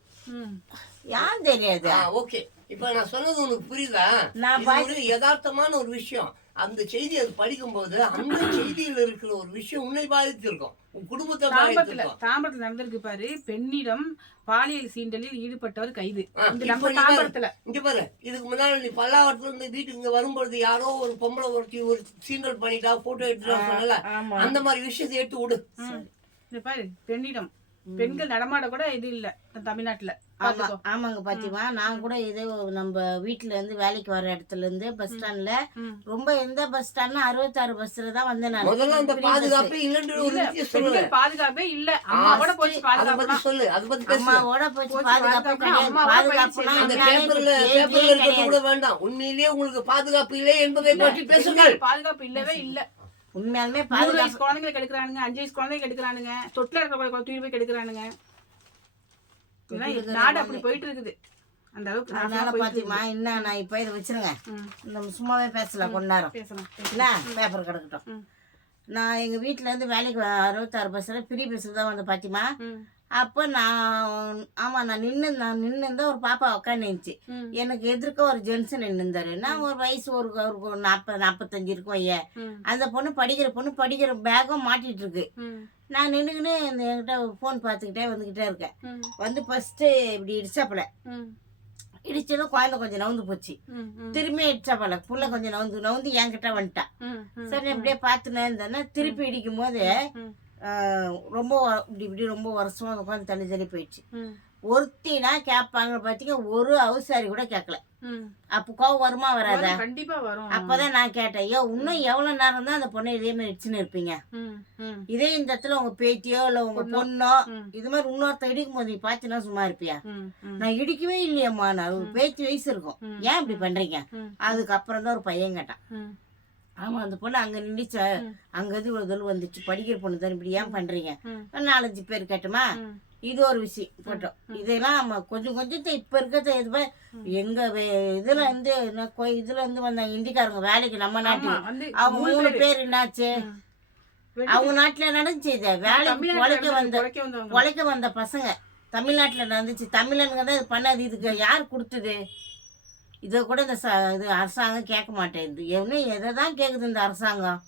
யாரும் தெரியாது. ஓகே, இப்ப நான் சொன்னது உனக்கு புரியுதா? ஒரு யதார்த்தமான ஒரு விஷயம். அந்த செய்தி அது படிக்கும் போது அந்த செய்தியில் இருக்கிற ஒரு விஷயம் உன்னை பாதித்திருக்கும், உன் குடும்பத்தை பாதித்திருக்கும். தாம்பரத்துல நடந்திருக்கு பாரு, பெண்ணிடம் பாலியல் சீண்டலில் ஈடுபட்டவர் கைது. இங்க பாரு, இதுக்கு முன்னாடி நீ பல்லாவரத்துல இருந்து வீட்டுக்கு இங்க வரும்பொழுது யாரோ ஒரு பொம்பளை ஒருத்தி ஒரு சீண்டல் பண்ணிட்டா, போட்டோ எடுத்துட்டாங்கல்ல, அந்த மாதிரி விஷயத்தை எடுத்து விடு. இந்த பாரு, பெண்ணிடம் பெண்கள் நடமாட கூட இது இல்ல தமிழ்நாட்டுல. ஆமாங்க பாத்திமா, நான் கூட இதே நம்ம வீட்டுல இருந்து வேலைக்கு வர இடத்துல இருந்து பஸ் ஸ்டாண்ட்ல ரொம்ப எந்த பஸ் ஸ்டாண்ட்னா 66 பஸ்ல தான் வந்தேன் நான். பாதுகாப்பே இல்ல. அம்மாவோட போச்சு பாதுகாப்பு. சொல்லு, அது பத்தி அம்மாவோட போச்சு பாதுகாப்பு. கூட வேண்டாம். உண்மையிலேயே உங்களுக்கு பாதுகாப்பு இல்லை என்பதை பற்றி பேசுங்கள். பாதுகாப்பு இல்லவே இல்ல. உண்மையாலுமே 3 வயசு குழந்தைங்களை கெடுக்கிறானுங்க, 5 வயசு குழந்தைங்க கெடுக்கிறானுங்க, தொட்டில இருக்கிற தூக்கி போய் கெடுக்கிறானுங்க. நாடு அப்படி போயிட்டு இருக்குது. அந்த அளவுக்கு அதனால பாத்திமா, என்ன நான் இப்ப இதை வச்சிருங்க, நம்ம சும்மாவே பேசலாம், கொஞ்ச நேரம் இல்ல, பேப்பர் கிடக்கட்டும். நான் எங்க வீட்டுல இருந்து வேலைக்கு 66 பஸ்ல ஃப்ரீ பஸ்ல தான் வந்து பாத்திமா. அப்போ நான் நின்று இருந்தா ஒரு பாப்பா உட்காந்துச்சு. எனக்கு எதிர்க்க ஒரு ஜென்ஸ் நின்றுந்தாரு. நான் ஒரு வயசு ஒரு 40-45 இருக்கும் ஐயா. அந்த பொண்ணு படிக்கிற பேக்கும் மாட்டிட்டு இருக்கு. நான் நின்றுக்கின்னு என்கிட்ட ஃபோன் பார்த்துக்கிட்டே வந்துக்கிட்டே இருக்கேன். வந்து ஃபர்ஸ்ட் இப்படி இடிச்சாப்புல இடிச்சதும் குழந்தை கொஞ்சம் நவுந்து போச்சு. திரும்பி இடிச்சாப்பல புள்ள கொஞ்சம் நவுந்து என்கிட்ட வந்துட்டா. சரி அப்படியே பார்த்துனே இருந்தேன்னா திருப்பி இடிக்கும் போது ரொம்ப இப்படி ரொம்ப வருஷமா உட்காந்து தள்ளி போயிடுச்சு. ஒருத்தினா கேட்பாங்க பாத்தீங்க, ஒரு அவசாரி கூட கேட்கல. அப்ப கோவம் வருமா வராதா? கண்டிப்பா வரும். அப்பதான் நான் கேட்டேன், ஐயோ இன்னும் எவ்வளவு நேரம் தான் அந்த பொண்ணை இதே மாதிரி இடிச்சுன்னு இருப்பீங்க? இதே இந்த இடத்துல உங்க பேத்தியோ இல்ல உங்க பொண்ணோ இது மாதிரி இன்னொருத்த இடிக்கும் போது நீ பாத்தீங்கன்னா சும்மா இருப்பியா? நான் இடிக்கவே இல்லையம்மா, நான் பேத்தி வயசு இருக்கும், ஏன் இப்படி பண்றீங்க? அதுக்கப்புறம் தான் ஒரு பையன் கேட்டான். ஆமா, அந்த பொண்ணு அங்க நின்றுச்ச, அங்க இருந்து இவ்வளவு தூரம் வந்துச்சு, படிக்கிற பொண்ணு தான், இப்படி ஏன் பண்றீங்க? 4-5 பேர் கேட்டோமா. இது ஒரு விஷயம் போட்டோம். இதெல்லாம் கொஞ்சம் இப்ப இருக்கிறத எங்க இதுல இருந்து வந்தாங்க இந்திக்காரங்க வேலைக்கு நம்ம நாட்டுல. அவங்க 3 பேர் என்னாச்சு, அவங்க நாட்டுல நடந்துச்சு. இத வேலைக்கு உழைக்க வந்த பசங்க தமிழ்நாட்டுல நடந்துச்சு. தமிழனுங்க தான் இது பண்ணாது. இதுக்கு யார் கொடுத்தது? இதை கூட இந்த இது அரசாங்கம் கேட்க மாட்டேங்குது. எதை தான் கேட்குது இந்த அரசாங்கம்?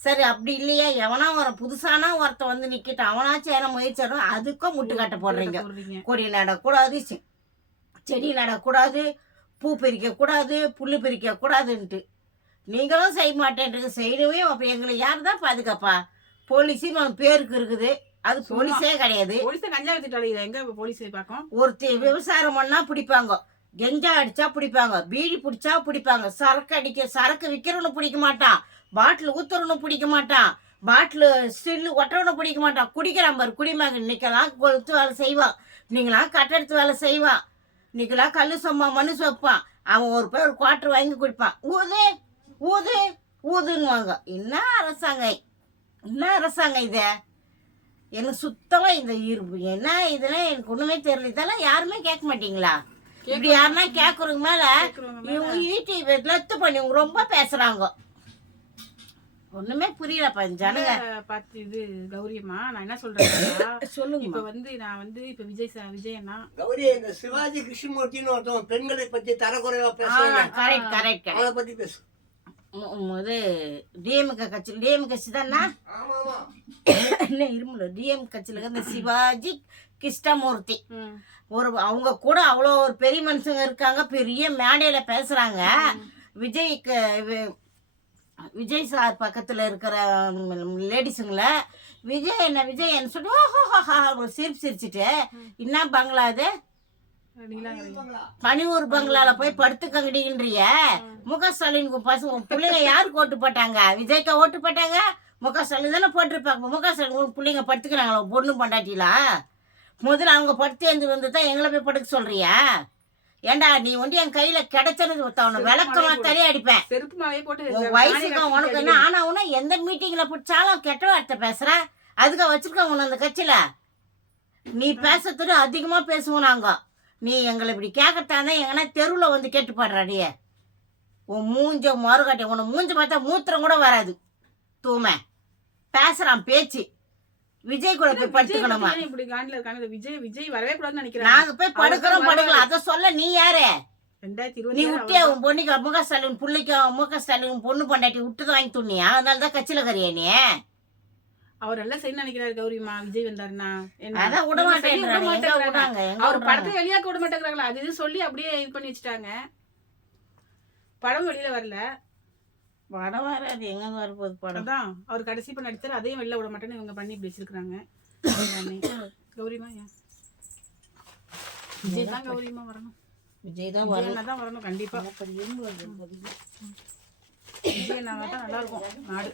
சரி, அப்படி இல்லையா, எவனா புதுசானா ஒருத்த வந்து நிக்கிட்டு அவனாச்சும் ஏன்னா முயற்சி, அதுக்கும் முட்டுக்கட்டை போடுறீங்க. கொடி நடக்கூடாது, செடி நடக்கூடாது, பூ பறிக்கக்கூடாது, புல் பறிக்கக்கூடாதுன்ட்டு நீங்களும் செய்ய மாட்டேன்றீங்க. செய்யவே அப்போ எங்களை யார் தான் பாதுகாப்பா? போலீஸுன்னு பேருக்கு இருக்குது, அது போலீஸே கிடையாது. போலீஸ் கஞ்சா வச்சுட்டாலே எங்க போலீஸ் பார்க்கும். ஒருத்தி விவசாயம் பண்ணா பிடிப்பாங்க, கெஞ்சா அடிச்சா பிடிப்பாங்க, பீடி பிடிச்சா பிடிப்பாங்க, சரக்கு விற்கிறவனு பிடிக்க மாட்டான், பாட்டில் ஊத்துறவனு பிடிக்க மாட்டான், பாட்டில் ஸ்டில்லு ஒட்டுறவனு பிடிக்க மாட்டான். குடிக்கிறான் பாரு குடிமகன். இன்னைக்கெல்லாம் கொளுத்து வேலை செய்வான், இன்னைக்கெல்லாம் கட்டெடுத்து வேலை செய்வான், இன்னைக்கெல்லாம் கல் சொம்மா மனு வைப்பான். அவன் ஒரு பேர் ஒரு குவார்டர் வாங்கி குடிப்பான். ஊது ஊது ஊதுன்னுவாங்க. என்ன அரசாங்கம், என்ன அரசாங்கம் இது? எனக்கு சுத்தமா இந்த இருப்பு என்ன இதெல்லாம் எனக்கு ஒண்ணுமே தெரியல. இதெல்லாம் யாருமே கேட்க மாட்டீங்களா? இப்படி யாருன்னா கேட்கறதுக்கு மேல இவங்க யூடியூப் லத்து பண்ணி இவங்க ரொம்ப பேசுறாங்க. ஒண்ணுமே புரியலப்பா ஜனங்க பார்த்து. இது கௌரியம்மா, நான் என்ன சொல்றேன் சொல்லுங்க. இப்ப வந்து நான் வந்து இப்ப விஜய் அண்ணா கௌரி, இந்த சிவாஜி கிருஷ்ணமூர்த்தின்னு ஒருத்தவங்க பெண்களை பத்தி தரக்குறைவா பேசுவாங்க, கரெக்ட் கரெக்ட். அவளை பத்தி பேசு. இது டிஎம்கே கட்சி தானா? ஆமா ஆமா, என்ன இருமுல டிஎம் கட்சியில இந்த சிவாஜி கிருஷ்ணமூர்த்தி அவங்க கூட அவ்வளோ ஒரு பெரிய மனுஷங்க இருக்காங்க, பெரிய மேடையில பேசுறாங்க. விஜய் சார் பக்கத்துல இருக்கிற லேடிஸுங்களை விஜய் என்ன சொல்லி ஒரு சிரிச்சுட்டு என்ன பங்களா அது பனியூர் பங்களால போய் படுத்துக்கங்கடின்றிய முக ஸ்டாலின் பசங்க பிள்ளைங்க யாருக்கு ஓட்டு போட்டாங்க? விஜய்க்கா ஓட்டு போட்டாங்க? முக ஸ்டாலின் தானே போட்டிருப்பாங்க. முக ஸ்டாலின் பிள்ளைங்க படுத்துக்கிறாங்களா பொண்ணு பொண்டாட்டிலாம்? முதல்ல அவங்க படுத்து எழுந்து வந்து தான் எங்களை போய் படுக்க சொல்றியா? ஏண்டா நீ வந்து என் கையில கிடைச்சது விளக்கமா தரையே அடிப்பேன். வயசுக்கு உனக்கு என்ன ஆனா உன எந்த மீட்டிங்ல பிடிச்சாலும் கெட்ட வார்த்தை பேசுற, அதுக்கு வச்சிருக்க உன அந்த கட்சியில நீ பேசுறது அதிகமா பேசுவோம் நாங்க. நீ எங்களை இப்படி கேட்கத்தானே எங்கன்னா தெருவில் வந்து கேட்டு பாடுறாடியே. உன் மூஞ்ச மறுகாட்டி உன்னை மூஞ்ச பார்த்தா மூத்திரம் கூட வராது. தூமை பேசுறான் பேச்சு. விஜய் கூட போய் படுத்துக்கணுமா? விஜய் வரவே கூடாதுன்னு நினைக்கிறேன். நாங்க போய் படுக்கலாம் அத சொல்ல நீ யாரு? நீ விட்டியா உன் பொண்ணுக்கு முக ஸ்டாலின் பிள்ளைக்கும் முக ஸ்டாலின் பொண்ணு பொண்டாட்டி விட்டு வாங்கி துண்ணியா? அதனாலதான் கட்சியில கறியா நீ? அவர் எல்லாம் செய்ய நினைக்கிறாரு கௌரிமா. விஜய் வந்தாருன்னா அதான் விட மாட்டேன். அவர் படத்தை வெளியாக்க விட மாட்டேங்கிறாங்களா? அது இது சொல்லி அப்படியே இது பண்ணி வச்சுட்டாங்க. படம் வெளியில வரல. படம் வராது, எங்க வரப்போகுது படம் தான். அவர் கடைசி பண்ண நடிச்சாரு, அதையும் வெளில விட மாட்டேன்னு இவங்க பண்ணி இப்படி வச்சிருக்காங்க. கௌரிமா ஏன் விஜய் தான் கௌரிமா வரணும். விஜய் தான் வரணும் கண்டிப்பா. விஜய் தான் நல்லா இருக்கும் நாடு.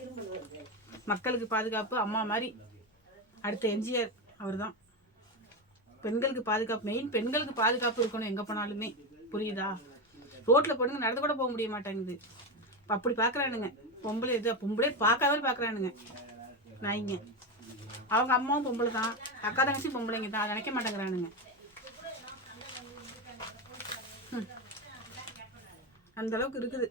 மக்களுக்கு பாதுகாப்பு அம்மா மாதிரி. அடுத்த எம்ஜிஆர் அவர் தான். பெண்களுக்கு பாதுகாப்பு மெயின். பெண்களுக்கு பாதுகாப்பு இருக்கணும் எங்கே போனாலுமே. புரியுதா? ரோட்டில் பொண்ணுங்க நடந்து கூட போக முடிய மாட்டேங்குது. அப்படி பார்க்குறானுங்க. பொம்பளை பார்க்காத மாதிரி பார்க்குறானுங்க நாய்ங்க. அவங்க அம்மாவும் பொம்பளை தான், அக்கா தங்கச்சி பொம்பளைங்க தான். அதை நினைக்க மாட்டேங்கிறானுங்க. அந்த அளவுக்கு இருக்குது.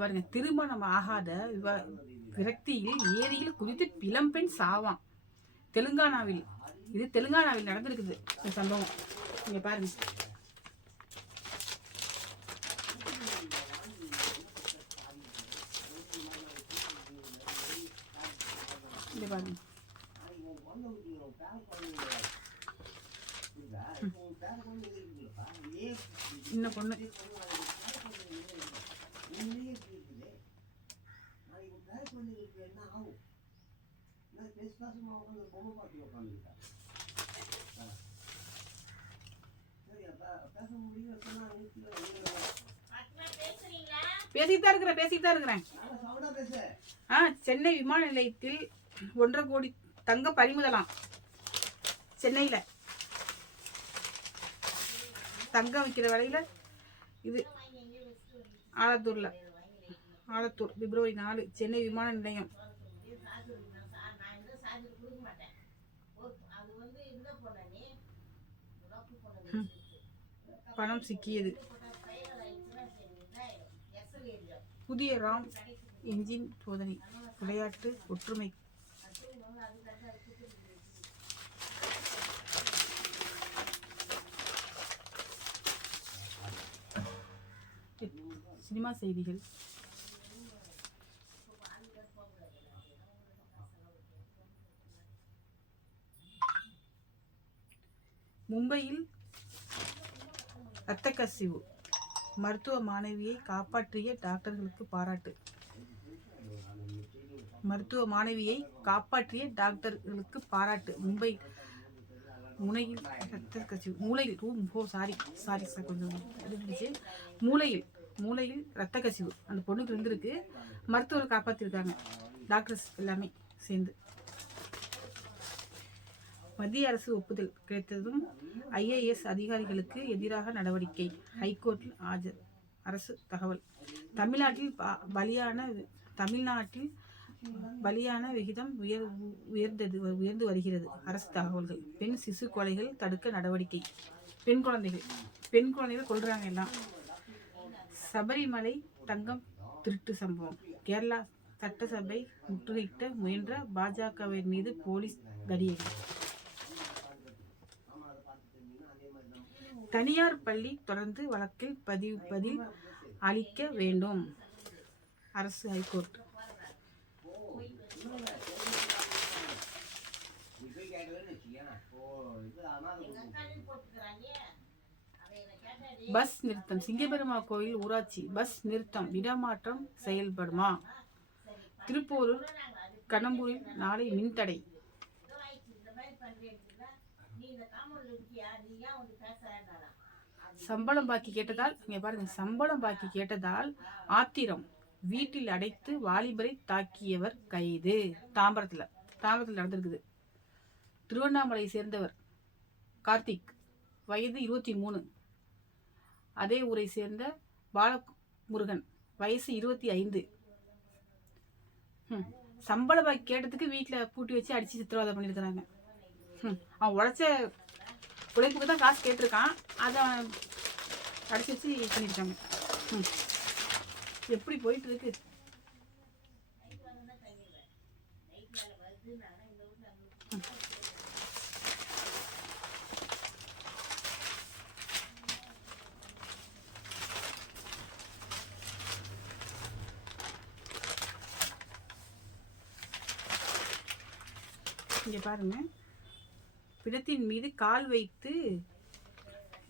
பாருங்க, திருமணம் ஆகாத விரக்தியில் ஏரியில் குதித்து இளம்பெண் சாவான். தெலுங்கானாவில். இது தெலுங்கானாவில் நடந்திருக்குது இந்த சம்பவம். நீங்க பாருங்க. இங்க பாருங்க. சின்ன பொண்ணு. பேசிட்டு தான் இருக்கிறேன். சென்னை விமான நிலையத்தில் 1.5 கோடி தங்கம் பறிமுதலாம். சென்னையில தங்கம் விற்கிற வேலையில இது ஆலத்தூர் பிப்ரவரி 4 சென்னை விமான நிலையம். பணம் சிக்கியது. புதிய ராம் என்ஜின் சோதனை விளையாட்டு ஒற்றுமை சினிமா செய்திகள் மும்பையில் இரத்த கசிவு மருத்துவ மாணவியை காப்பாற்றிய டாக்டர்களுக்கு பாராட்டு. மருத்துவ மாணவியை காப்பாற்றிய டாக்டர்களுக்கு பாராட்டு. மும்பை முனையில் இரத்த கசிவு மூளையில் கொஞ்சம் இருந்துச்சு. மூளையில் இரத்த கசிவு அந்த பொண்ணுக்கு இருந்திருக்கு. மருத்துவர் காப்பாற்றிருக்காங்க, டாக்டர்ஸ் எல்லாமே சேர்ந்து. மத்திய அரசு ஒப்புதல் கிடைத்ததும் IAS அதிகாரிகளுக்கு எதிராக நடவடிக்கை. ஹைகோர்ட்டில் ஆஜர். அரசு தகவல். தமிழ்நாட்டில் பலியான விகிதம் உயர்ந்து வருகிறது. அரசு தகவல்கள். பெண் சிசு கொலைகள் தடுக்க நடவடிக்கை. பெண் குழந்தைகள் கொல்றாங்க எல்லாம். சபரிமலை தங்கம் திருட்டு சம்பவம். கேரளா சட்டசபை முற்றுகையிட முயன்ற பாஜகவின் மீது போலீஸ் தடியடி. தனியார் பள்ளி தொடர்ந்து வழக்கில் பதில் அளிக்க வேண்டும். அரசு ஹைகோர்ட். பஸ் நிறுத்தம். சிங்கப்பெருமாள் கோயில் ஊராட்சி பஸ் நிறுத்தம் இடமாற்றம் செயல்படுமா? திருப்பூரூர் கடம்பூரில் நாளை மின்தடை. சம்பளம் பாக்கி கேட்டதால் இங்க பாருங்க, சம்பளம் பாக்கி கேட்டதால் ஆத்திரம். வீட்டில் அடைத்து வாலிபரை தாக்கியவர் கைது. தாம்பரத்தில் நடந்திருக்குது. திருவண்ணாமலை சேர்ந்தவர் கார்த்திக், வயது 23. அதே ஊரை சேர்ந்த பாலமுருகன், வயசு 25. சம்பளம் பாக்கி கேட்டதுக்கு வீட்டில் பூட்டி வச்சு அடிச்சு சித்திரவதை பண்ணியிருக்கிறாங்க. அவன் உழைச்ச உழைப்புக்கு தான் காசு கேட்டிருக்கான், அதை அடிச்சு வச்சு பண்ணியிருக்காங்க. எப்படி போயிட்டு இருக்கு? இங்க பாருங்க, பிணத்தின் மீது கால் வைத்து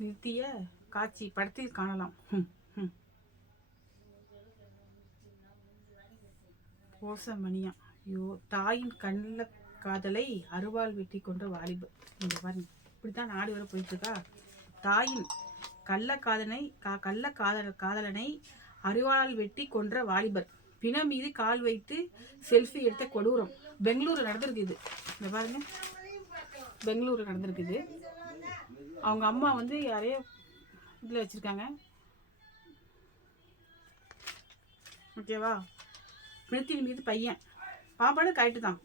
நிறுத்திய காட்சி படத்தில் காணலாம். ஓசமணியா. ஐயோ, தாயின் கள்ள காதலை அருவாள் வெட்டி கொன்ற வாலிபர். இங்க பாருங்க, இப்படித்தான் நாடு வரை போயிட்டு இருக்கா. தாயின் கள்ள காதலனை அருவாளால் வெட்டி கொன்ற வாலிபர். பிணம் மீது கால் வைத்து செல்ஃபி எடுத்த கொடூரம். பெங்களூரு நடந்திருக்கு இது. இந்த பாருங்க, பெங்களூரு நடந்திருக்குது. அவங்க அம்மா வந்து யாரையோ இதில் வச்சுருக்காங்க. ஓகேவா? பிணத்தின் மீது பையன். பாப்பாடு கரெக்டு தான்,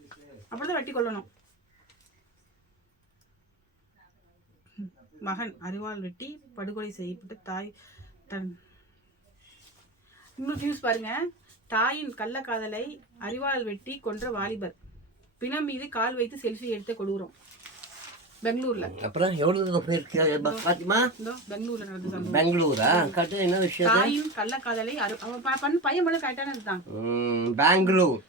அப்படிதான் வெட்டி கொள்ளணும். மகன் அரிவாள் வெட்டி படுகொலை செய்யப்பட்ட தாய் இன்னொரு நியூஸ் பாருங்க. தாயின் கள்ளக்காதலை அரிவாள் வெட்டி கொன்ற வாலிபர். பிணம் மீது கால் வைத்து செல்ஃபி எடுத்த கொடூரம். பெங்களூர்ல. அப்புறம் எவ்வளவு போயிருக்கீங்க பாத்திமா? பெங்களூர்ல நடந்தது. பெங்களூரா? கரெக்டா என்ன விஷயம்? தாயின் கள்ளக்காதலை பையன் பண்ண கரெக்டானதுதான். பெங்களூர்.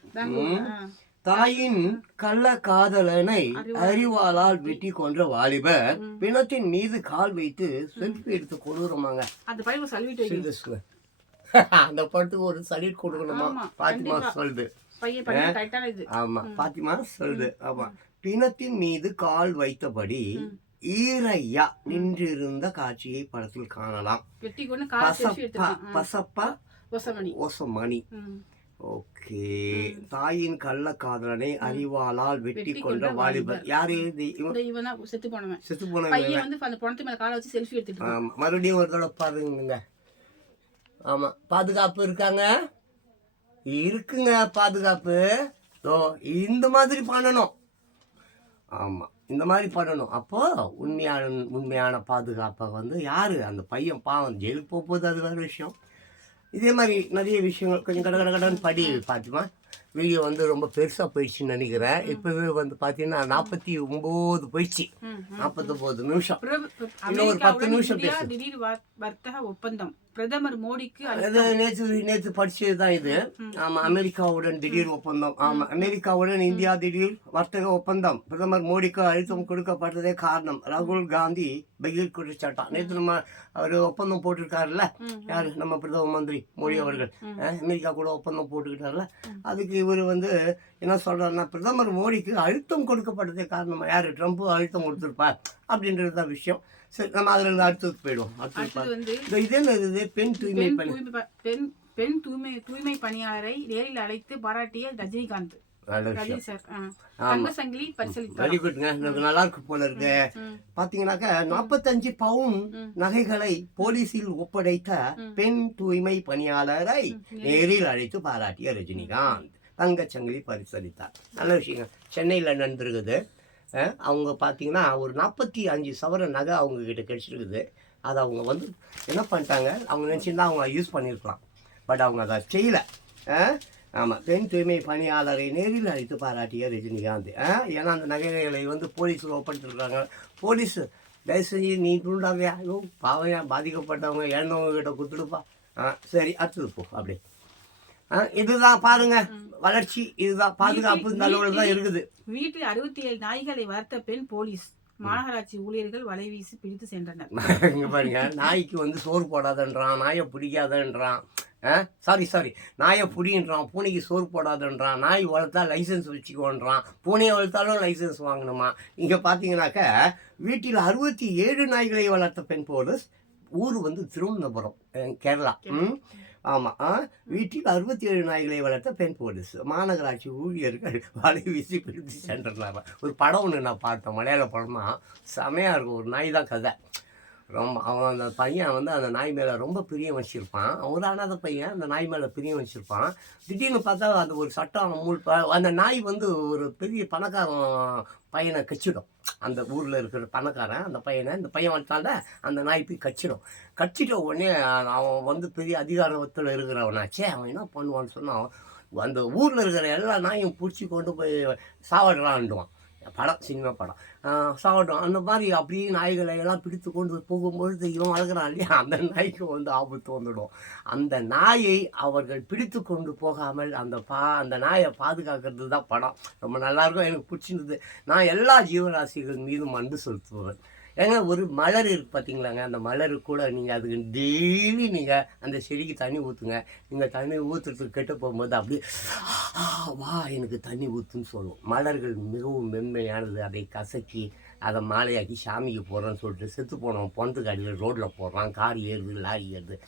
தாயின் கள்ளக்காதலனை அரிவாளால் வெட்டி கொன்ற வாலிபர் பிணத்தின் மீது கால் வைத்து செல்ஃபி எடுத்து கொடூரமாங்க. அந்த பையன் சல்யூட் அந்த படத்துக்கு ஒரு சல்யூட் கொடுக்கணுமா? பாத்திமா சொல்லுது. ஆமா, பாத்திமா சொல்லுது. ஆமா, பிணத்தின் மீது கால் வைத்தபடி ஈரையா நின்றிருந்த காட்சியை படத்தில் காணலாம். பசப்பா ஓசமணி. ஓகே. தாயின் கள்ள காதலனை அரிவாளால் வெட்டி கொண்ட வாலிபர். யாரு? செத்து போனவன். மறுபடியும் ஒரு தடவை பாருங்க. ஆமா, பாதுகாப்பு இருக்காங்க, இருக்குங்க பாதுகாப்பு. இந்த மாதிரி பண்ணணும். ஆமா, இந்த மாதிரி பண்ணணும். அப்போ உண்மையான பாதுகாப்பை வந்து யாரு? அந்த பையன் பாவம் ஜெயிலுக்கு போகும்போது அது வேறு விஷயம். இதே மாதிரி நிறைய விஷயங்கள் கொஞ்சம் கடன் படி பாத்திமா. வீடியோ வந்து ரொம்ப பெருசாக போயிடுச்சுன்னு நினைக்கிறேன். இப்போவே வந்து பார்த்தீங்கன்னா 49 போயிடுச்சு, 49 நிமிஷம். இன்னும் ஒரு 10 நிமிஷம் பேசு. திடீர் வர்த்தக ஒப்பந்தம் பிரதமர் மோடிக்கு நேற்று படிச்சது தான் இது. ஆமா, அமெரிக்காவுடன் திடீர் ஒப்பந்தம். ஆமா, அமெரிக்காவுடன் இந்தியா திடீர் வர்த்தக ஒப்பந்தம். பிரதமர் மோடிக்கு அழுத்தம் கொடுக்கப்பட்டதே காரணம். ராகுல் காந்தி பகீர் குற்றச்சாட்டம். நேற்று நம்ம அவர் ஒப்பந்தம் போட்டிருக்காருல்ல, யாரு நம்ம பிரதம மந்திரி மோடி அவர்கள் அமெரிக்கா கூட ஒப்பந்தம் போட்டுக்கிட்டார்ல. அதுக்கு இவர் வந்து என்ன சொல்றாருன்னா, பிரதமர் மோடிக்கு அழுத்தம் கொடுக்கப்பட்டதே காரணமா. யாரு? ட்ரம்ப் அழுத்தம் கொடுத்துருப்பார் அப்படின்றது தான் விஷயம். சரி, நம்ம அதுல இருந்து அடுத்தது போயிடுவோம். அடுத்தது இதே இது பெண் தூய்மை பணியாளரை நேரில் அழைத்து பாராட்டிய ரஜினிகாந்த். வெரி குட்ங்க, எனக்கு நல்லா இருக்கு போல இருக்கு. பாத்தீங்கன்னாக்க 45 பவுன் நகைகளை போலீசில் ஒப்படைத்த பெண் தூய்மை பணியாளரை நேரில் அழைத்து பாராட்டிய ரஜினிகாந்த் தங்கச்சங்கிலி பரிசளித்தார். நல்ல விஷயங்க. சென்னையில் நடந்திருக்குது. அவங்க பார்த்தீங்கன்னா ஒரு 45 சவர நகை அவங்க கிட்ட கிடைச்சிருக்குது. அதை அவங்க வந்து என்ன பண்ணிட்டாங்க, அவங்க நினச்சிருந்தா அவங்க யூஸ் பண்ணியிருக்கலாம். பட் அவங்க அதை செய்யலை. ஆமாம், பெண் தூய்மை பணியாளரை நேரில் அழைத்து பாராட்டிய ரஜினிகாந்த். ஏன்னா அந்த நகைகளை வந்து போலீஸில் ஒப்படைச்சிருக்காங்க. போலீஸு தயவு செஞ்சு நீ தூண்டாமையா, ஐயோ பாவையா, பாதிக்கப்பட்டவங்க இழந்தவங்க கிட்ட கொடுத்துடுப்பா. சரி, அடுத்தது போ. அப்படி இதுதான் பாருங்க வளர்ச்சி. இதுதான் பாதுகாப்பு இந்த அளவில் தான் இருக்குது. வீட்டில் 67 நாய்களை வளர்த்த பெண் போலீஸ். மாநகராட்சி ஊழியர்கள் வலை வீசி பிடித்து சென்றனர். இங்க பாருங்க, நாய்க்கு வந்து சோறு போடாதன்றான், நாயை பிடிக்காதன்றான். சாரி நாயை பிடின்றான், பூனைக்கு சோறு போடாதன்றான். நாய் வளர்த்தா லைசன்ஸ் வச்சுக்கோன்றான், பூனையை வளர்த்தாலும் லைசன்ஸ் வாங்கணுமா. இங்கே பார்த்தீங்கன்னாக்க வீட்டில் 67 நாய்களை வளர்த்த பெண் போலீஸ். ஊர் வந்து திருவனந்தபுரம், கேரளா. ஆமாம், வீட்டில் 67 நாய்களை வளர்த்த பெண் போலீஸ். மாநகராட்சி ஊழியர்கள் வலை வீசி பிடித்து சென்றாங்க. ஒரு படம் ஒன்று நான் பார்த்தேன், மலையாள படம் தான், செமையாக இருக்கும். ஒரு நாய் தான் கதை. ரொம்ப அவன் அந்த பையன் வந்து அந்த நாய் மேலே ரொம்ப பிரியம் வச்சுருப்பான். ஒரு அனாத பையன் அந்த நாய் மேலே பிரியம் வச்சுருப்பான். திடீர்னு பார்த்தா அது ஒரு சட்டம் அந்த நாய் வந்து ஒரு பெரிய பணக்காரன் பையனை கச்சிடும். அந்த ஊரில் இருக்கிற பணக்காரன் அந்த பையனை, இந்த பையன் வளர்த்தால அந்த நாய் போய் கச்சிட்ட உடனே அவன் வந்து பெரிய அதிகாரத்தில் இருக்கிறவனாச்சே. அவன் என்ன பண்ணுவான்னு சொன்னால், அந்த ஊரில் இருக்கிற எல்லா நாயும் பிடிச்சி கொண்டு போய் சாவடான்டுவான். படம், சினிமா படம். சாப்பிட்டோம் அந்த மாதிரி அப்படியே நாய்களை எல்லாம் பிடித்து கொண்டு போகும்பொழுது இவன் வளர்க்குறான் இல்லையா, அந்த நாய்க்கு வந்து ஆபத்து வந்துடும். அந்த நாயை அவர்கள் பிடித்து கொண்டு போகாமல் அந்த நாயை பாதுகாக்கிறது தான் படம். ரொம்ப நல்லாயிருக்கும், எனக்கு பிடிச்சிருந்தது. நான் எல்லா ஜீவராசிகள் மீதும் அன்பு செலுத்துவேன். ஏங்க, ஒரு மலர் இருக்குது பார்த்தீங்களாங்க, அந்த மலரு கூட நீங்கள் அதுக்கு டெய்லி நீங்கள் அந்த செடிக்கு தண்ணி ஊற்றுங்க. நீங்கள் தண்ணி ஊற்றுறதுக்கு கெட்டு போகும்போது அப்படியே வா எனக்கு தண்ணி ஊற்றுன்னு சொல்லுவோம். மலர்கள் மிகவும் மென்மையானது. அதை கசக்கி அதை மாலையாக்கி சாமிக்கு போடுறோன்னு சொல்லிட்டு செத்து போனோம் பொணத்துக்கு அடியில் ரோட்டில் போடுறான், கார் ஏறுது, லாரி ஏறுது.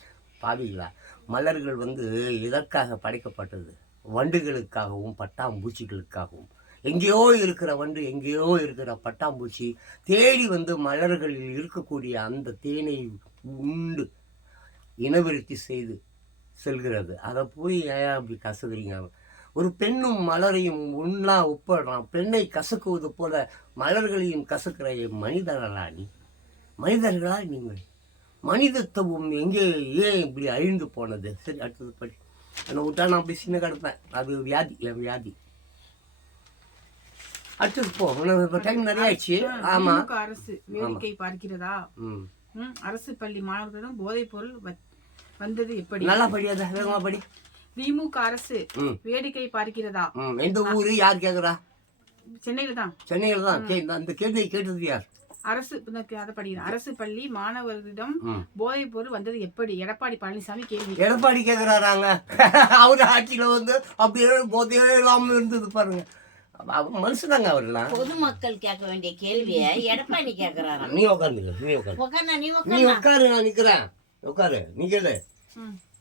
பாதிங்களா, மலர்கள் வந்து இதற்காக படைக்கப்பட்டது, வண்டுகளுக்காகவும் பட்டாம்பூச்சிகளுக்காகவும். எங்கேயோ இருக்கிற வண்டு, எங்கேயோ இருக்கிற பட்டாம்பூச்சி தேடி வந்து மலர்களில் இருக்கக்கூடிய அந்த தேனை உண்டு இனவிருத்தி செய்து செல்கிறது. அதை போய் ஏன் அப்படி கசக்குறீங்க? ஒரு பெண்ணும் மலரையும் ஒன்றா ஒப்பிடுறான். பெண்ணை கசக்குவது போல மலர்களையும் கசக்கிற மனிதர்களா நீ? மனிதர்களா நீங்கள்? மனிதத்துவம் எங்கே ஏன் இப்படி அழிந்து போனது? சரி, அடுத்தது படி. என்னை விட்டா நான் அப்படி சின்ன கிடப்பேன். அது வியாதி, என் வியாதி. அடுத்தது போ, டைம் நிறைய ஆயிடுச்சு. ஆமா, அரசு வேடிக்கை பார்க்கிறதா? அரசு பள்ளி மாணவர்களிடம் போதைப் பொருள் வந்தது எப்படி? நல்லா படியாத, வேகமா படி. திமுக அரசு வேடிக்கை பார்க்கிறதா? எந்த ஊரு, யார் கேக்குறா? சென்னையில தான். சென்னையில தான். அந்த கேள்வியை கேட்டது யார்? அரசு அதை படிக்கிறேன். அரசு பள்ளி மாணவர்களிடம் போதைப் பொருள் வந்தது எப்படி? எடப்பாடி பழனிசாமி கேள்வி. எடப்பாடி கேக்குறாராங்க. அவரு ஆட்சியில வந்து அப்படியே போதையே இல்லாம இருந்தது பாருங்க. மனுஷனாங்க அவர்லாம். பொதுமக்கள் கேட்க வேண்டிய கேள்வியை எடப்பாடி கேட்கிறாரா? நீ உட்காரு, நீ உட்காரு, நான் நிக்கிறேன். உட்காரு, நீ கேளு.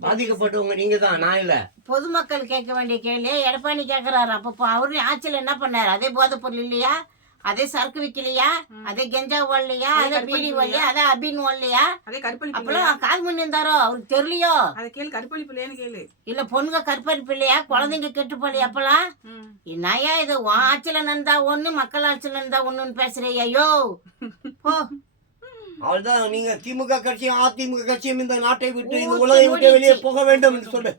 பாதிக்கப்பட்டவங்க நீங்க தான், நான் இல்ல. பொதுமக்கள் கேட்க வேண்டிய கேள்வியை எடப்பாடி கேட்கிறாரு. அப்போ அவரு ஆட்சியில என்ன பண்ணாரு? அதே போதைப் பொருள் இல்லையா? அதே சரக்கு விக்கலையா? அதே கெஞ்சா ஓடலையா? அதே பீடி ஓடலையா? அதே அபின் ஓடலையா? அதே கற்பழிப்பு. அப்பெல்லாம் காது பண்ணி இருந்தாரோ அவருக்கு தெரியலையோ? அதை கேளு, கற்பழிப்பு இல்லையான்னு கேளு. இல்ல பொண்ணுங்க கற்பழிப்பு இல்லையா? குழந்தைங்க கெட்டு போலையா? அப்பெல்லாம் என்னையா இது ஆட்சியில நடந்தா ஒண்ணு, மக்கள் ஆட்சியில நடந்தா ஒண்ணுன்னு பேசுறியா? ஐயோ போ. அவள்தான் நீங்க திமுக கட்சியும் அதிமுக கட்சியும் இந்த நாட்டை விட்டு இந்த உலகை விட்டு வெளியே போக வேண்டும் என்று சொல்லு.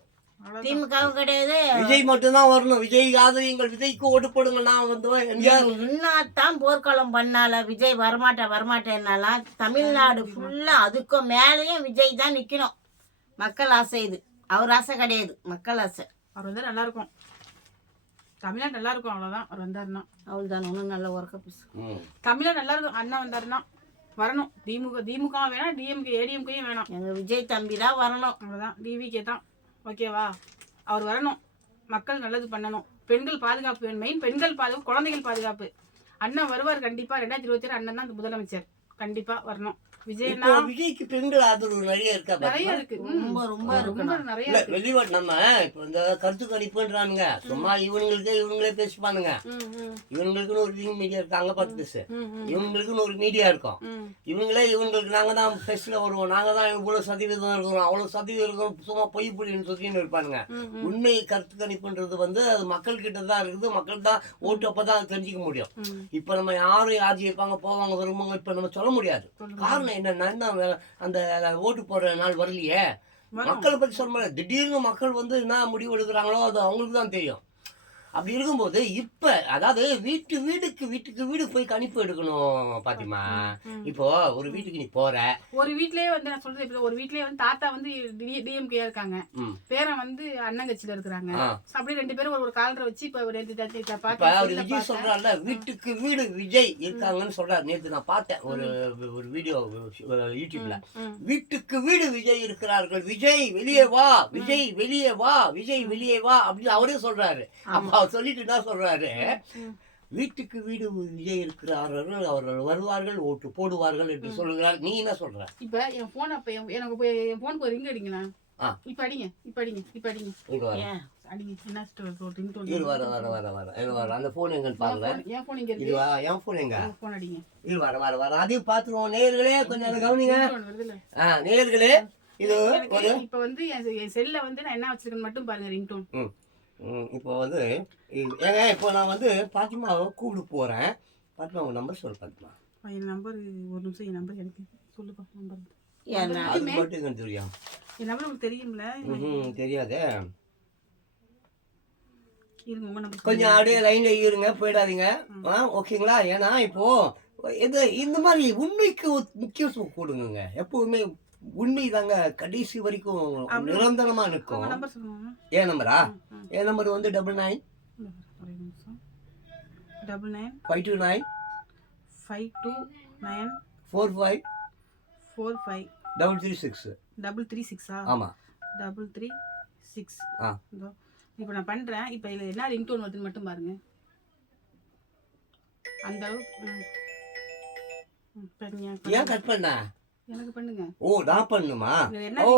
திமுகவும் கிடையாது. விஜய் மட்டும்தான் வரணும். விஜய் ஆதரியுங்கள், விஜய்க்கு ஓட்டு போடுங்க. நான் வந்து என்னத்தான் போர்க்களம் பண்ணால விஜய் வரமாட்டேன்னாலாம் தமிழ்நாடு ஃபுல்லா அதுக்கும் மேலேயும் விஜய் தான் நிக்கணும். மக்கள் ஆசை இது. அவர் ஆசை கிடையாது, மக்கள் ஆசை. அவர் வந்து நல்லா இருக்கும், தமிழ்நாடு நல்லா இருக்கும், அவ்வளோதான். அவர் வந்தாருன்னா அவள் தான் ஒன்றும் நல்ல ஒர்க்க பேசு. தமிழ்நாடு நல்லா இருக்கும். அண்ணா வந்தாருன்னா வரணும். திமுக வேணாம், டிஎம்கே ஏடிஎம்கேயும் வேணாம். எங்கள் விஜய் தம்பி தான் வரணும். அவ்வளோதான், டிவிகே தான். ஓகேவா? அவர் வரணும், மக்கள் நல்லது பண்ணணும், பெண்கள் பாதுகாப்பு வேணும். மெயின் பெண்கள் பாதுகாப்பு, குழந்தைகள் பாதுகாப்பு. அண்ணன் வருவார் கண்டிப்பாக. 2027 அண்ணன் தான் முதலமைச்சர், கண்டிப்பாக வரணும். விஜய்க்கு பெண்கள் ஆதரவு நிறைய இருக்கா? நிறைய இருக்கு, ரொம்ப ரொம்ப ரொம்ப நிறைய. வெளிநாட்டு நம்ம இப்ப இந்த கருத்து கணிப்புன்றானுங்க, சும்மா இவங்களே பேசிப்பானுங்க. இவங்களுக்குன்னு ஒரு விங் மீடியா இருக்கு, அங்க பார்த்து பேசு. இவங்களுக்குன்னு ஒரு மீடியா இருக்கும். இவங்களுக்கு நாங்க தான் ஃபெஸ்ட்ல வருவோம், நாங்க தான் இவ்வளவு சதவீதம் இருக்கிறோம், அவ்வளவு சதவீதம் இருக்கிறோம், சும்மா பொய் புள்ளின்னு சொல்லின்னு இருப்பானுங்க. உண்மை கருத்து கணிப்புன்றது வந்து அது மக்கள் கிட்ட தான் இருக்குது. மக்கள் தான் ஓட்டு அப்பதான் தெரிஞ்சுக்க முடியும். இப்ப நம்ம யாரும் யார் ஜெயிப்பாங்க போவாங்க வருவாங்க இப்ப நம்ம சொல்ல முடியாது. காரணம் என்னன்னா அந்த ஓட்டு போடுற நாள் வரலையே, மக்களை பத்தி சொல்ல முடியாது. திடீர்னு மக்கள் வந்து என்ன முடிவு எடுக்கிறாங்களோ அது அவங்களுக்கு தான் தெரியும். அப்படி இருக்கும்போது இப்ப அதாவது வீட்டுக்கு வீடு போய் கணிப்பு எடுக்கணும் பாத்திமா. இப்போ ஒரு வீட்டுக்கு நீ போற, ஒரு வீட்லயே வந்து நான் சொல்றேன், இப்போ ஒரு வீட்லயே வந்து தாத்தா வந்து டிஎம்கே இருக்காங்க, பேரன் வந்து அண்ணங்கட்சியில இருக்கிறாங்க. அப்படியே 2 பேரும் ஒரு காலரை வச்சு இப்ப விஜய் சொல்றாருல, வீட்டுக்கு வீடு விஜய் இருக்காங்கன்னு சொல்றாரு. நேற்று நான் பார்த்தேன் ஒரு வீடியோ யூடியூப்ல. வீட்டுக்கு வீடு விஜய் இருக்கிறார்கள், விஜய் வெளியே வா, விஜய் வெளியே வா, விஜய் வெளியே வா அப்படின்னு அவரே சொல்றாரு. அப்ப அவர் சொல்லிட்டு என்ன சொல்றாரு, வீட்டுக்கு வீடு விஜய் இருக்கிறார்கள், அவர்கள் வருவார்கள், ஓட்டு போடுவார்கள் என்று சொல்லுகிறார். நீ என்ன சொல்ற? இப்ப என் போன் அப்ப எனக்கு என் போனுக்கு ஒரு ரிங் அடிங்கண்ணா. இப்ப அடிங்க என்ன ஸ்டோரி வர அந்த போன் எங்கன்னு பாருங்க. என் போன் இங்க இருக்கு. என் போன் எங்க? போன் அடிங்க. இது வர அதையும் பாத்துருவோம். நேயர்களே கொஞ்சம் கவனிங்க. நேயர்களே இது இப்ப வந்து என் செல்ல வந்து நான் என்ன வச்சிருக்கேன்னு மட்டும் பாருங்க, ரிங்டோன். இப்போ வந்து ஏங்க இப்போ நான் வந்து பாத்திமாவை கூப்பிட்டு போகிறேன். பாத்திமா உங்கள் நம்பர் சொல்லு. பாத்திமா என் நம்பர் ஒரு நிமிஷம், என் நம்பர் எனக்கு சொல்லுப்பா. நம்பர் அது மட்டும் எனக்கு தெரியும். என் நம்பர் உங்களுக்கு தெரியும்ல? தெரியாதே. இருங்க, உங்கள் நம்பர் கொஞ்சம் அப்படியே லைனில் இருங்க, போயிடாதீங்க. ஓகேங்களா? ஏன்னா இப்போ இந்த மாதிரி உண்மைக்கு முக்கியத்துவம் கொடுங்க. எப்பவுமே உண்மை தாங்க கடைசி வரைக்கும் நிரந்தரமா நிற்கும். ஏன் நம்பரா? என் நம்பர் வந்து 99 529 45 336. ஆமா 336. இப்போ நான் பண்றேன். இப்போ இதுல என்ன ரிங்டோன் வருதுன்னு மட்டும் பாருங்க. அந்த ஏன் கட் பண்ண? எனக்கு பண்ணுங்க. ஓ நான் பண்ணுமா? ஓ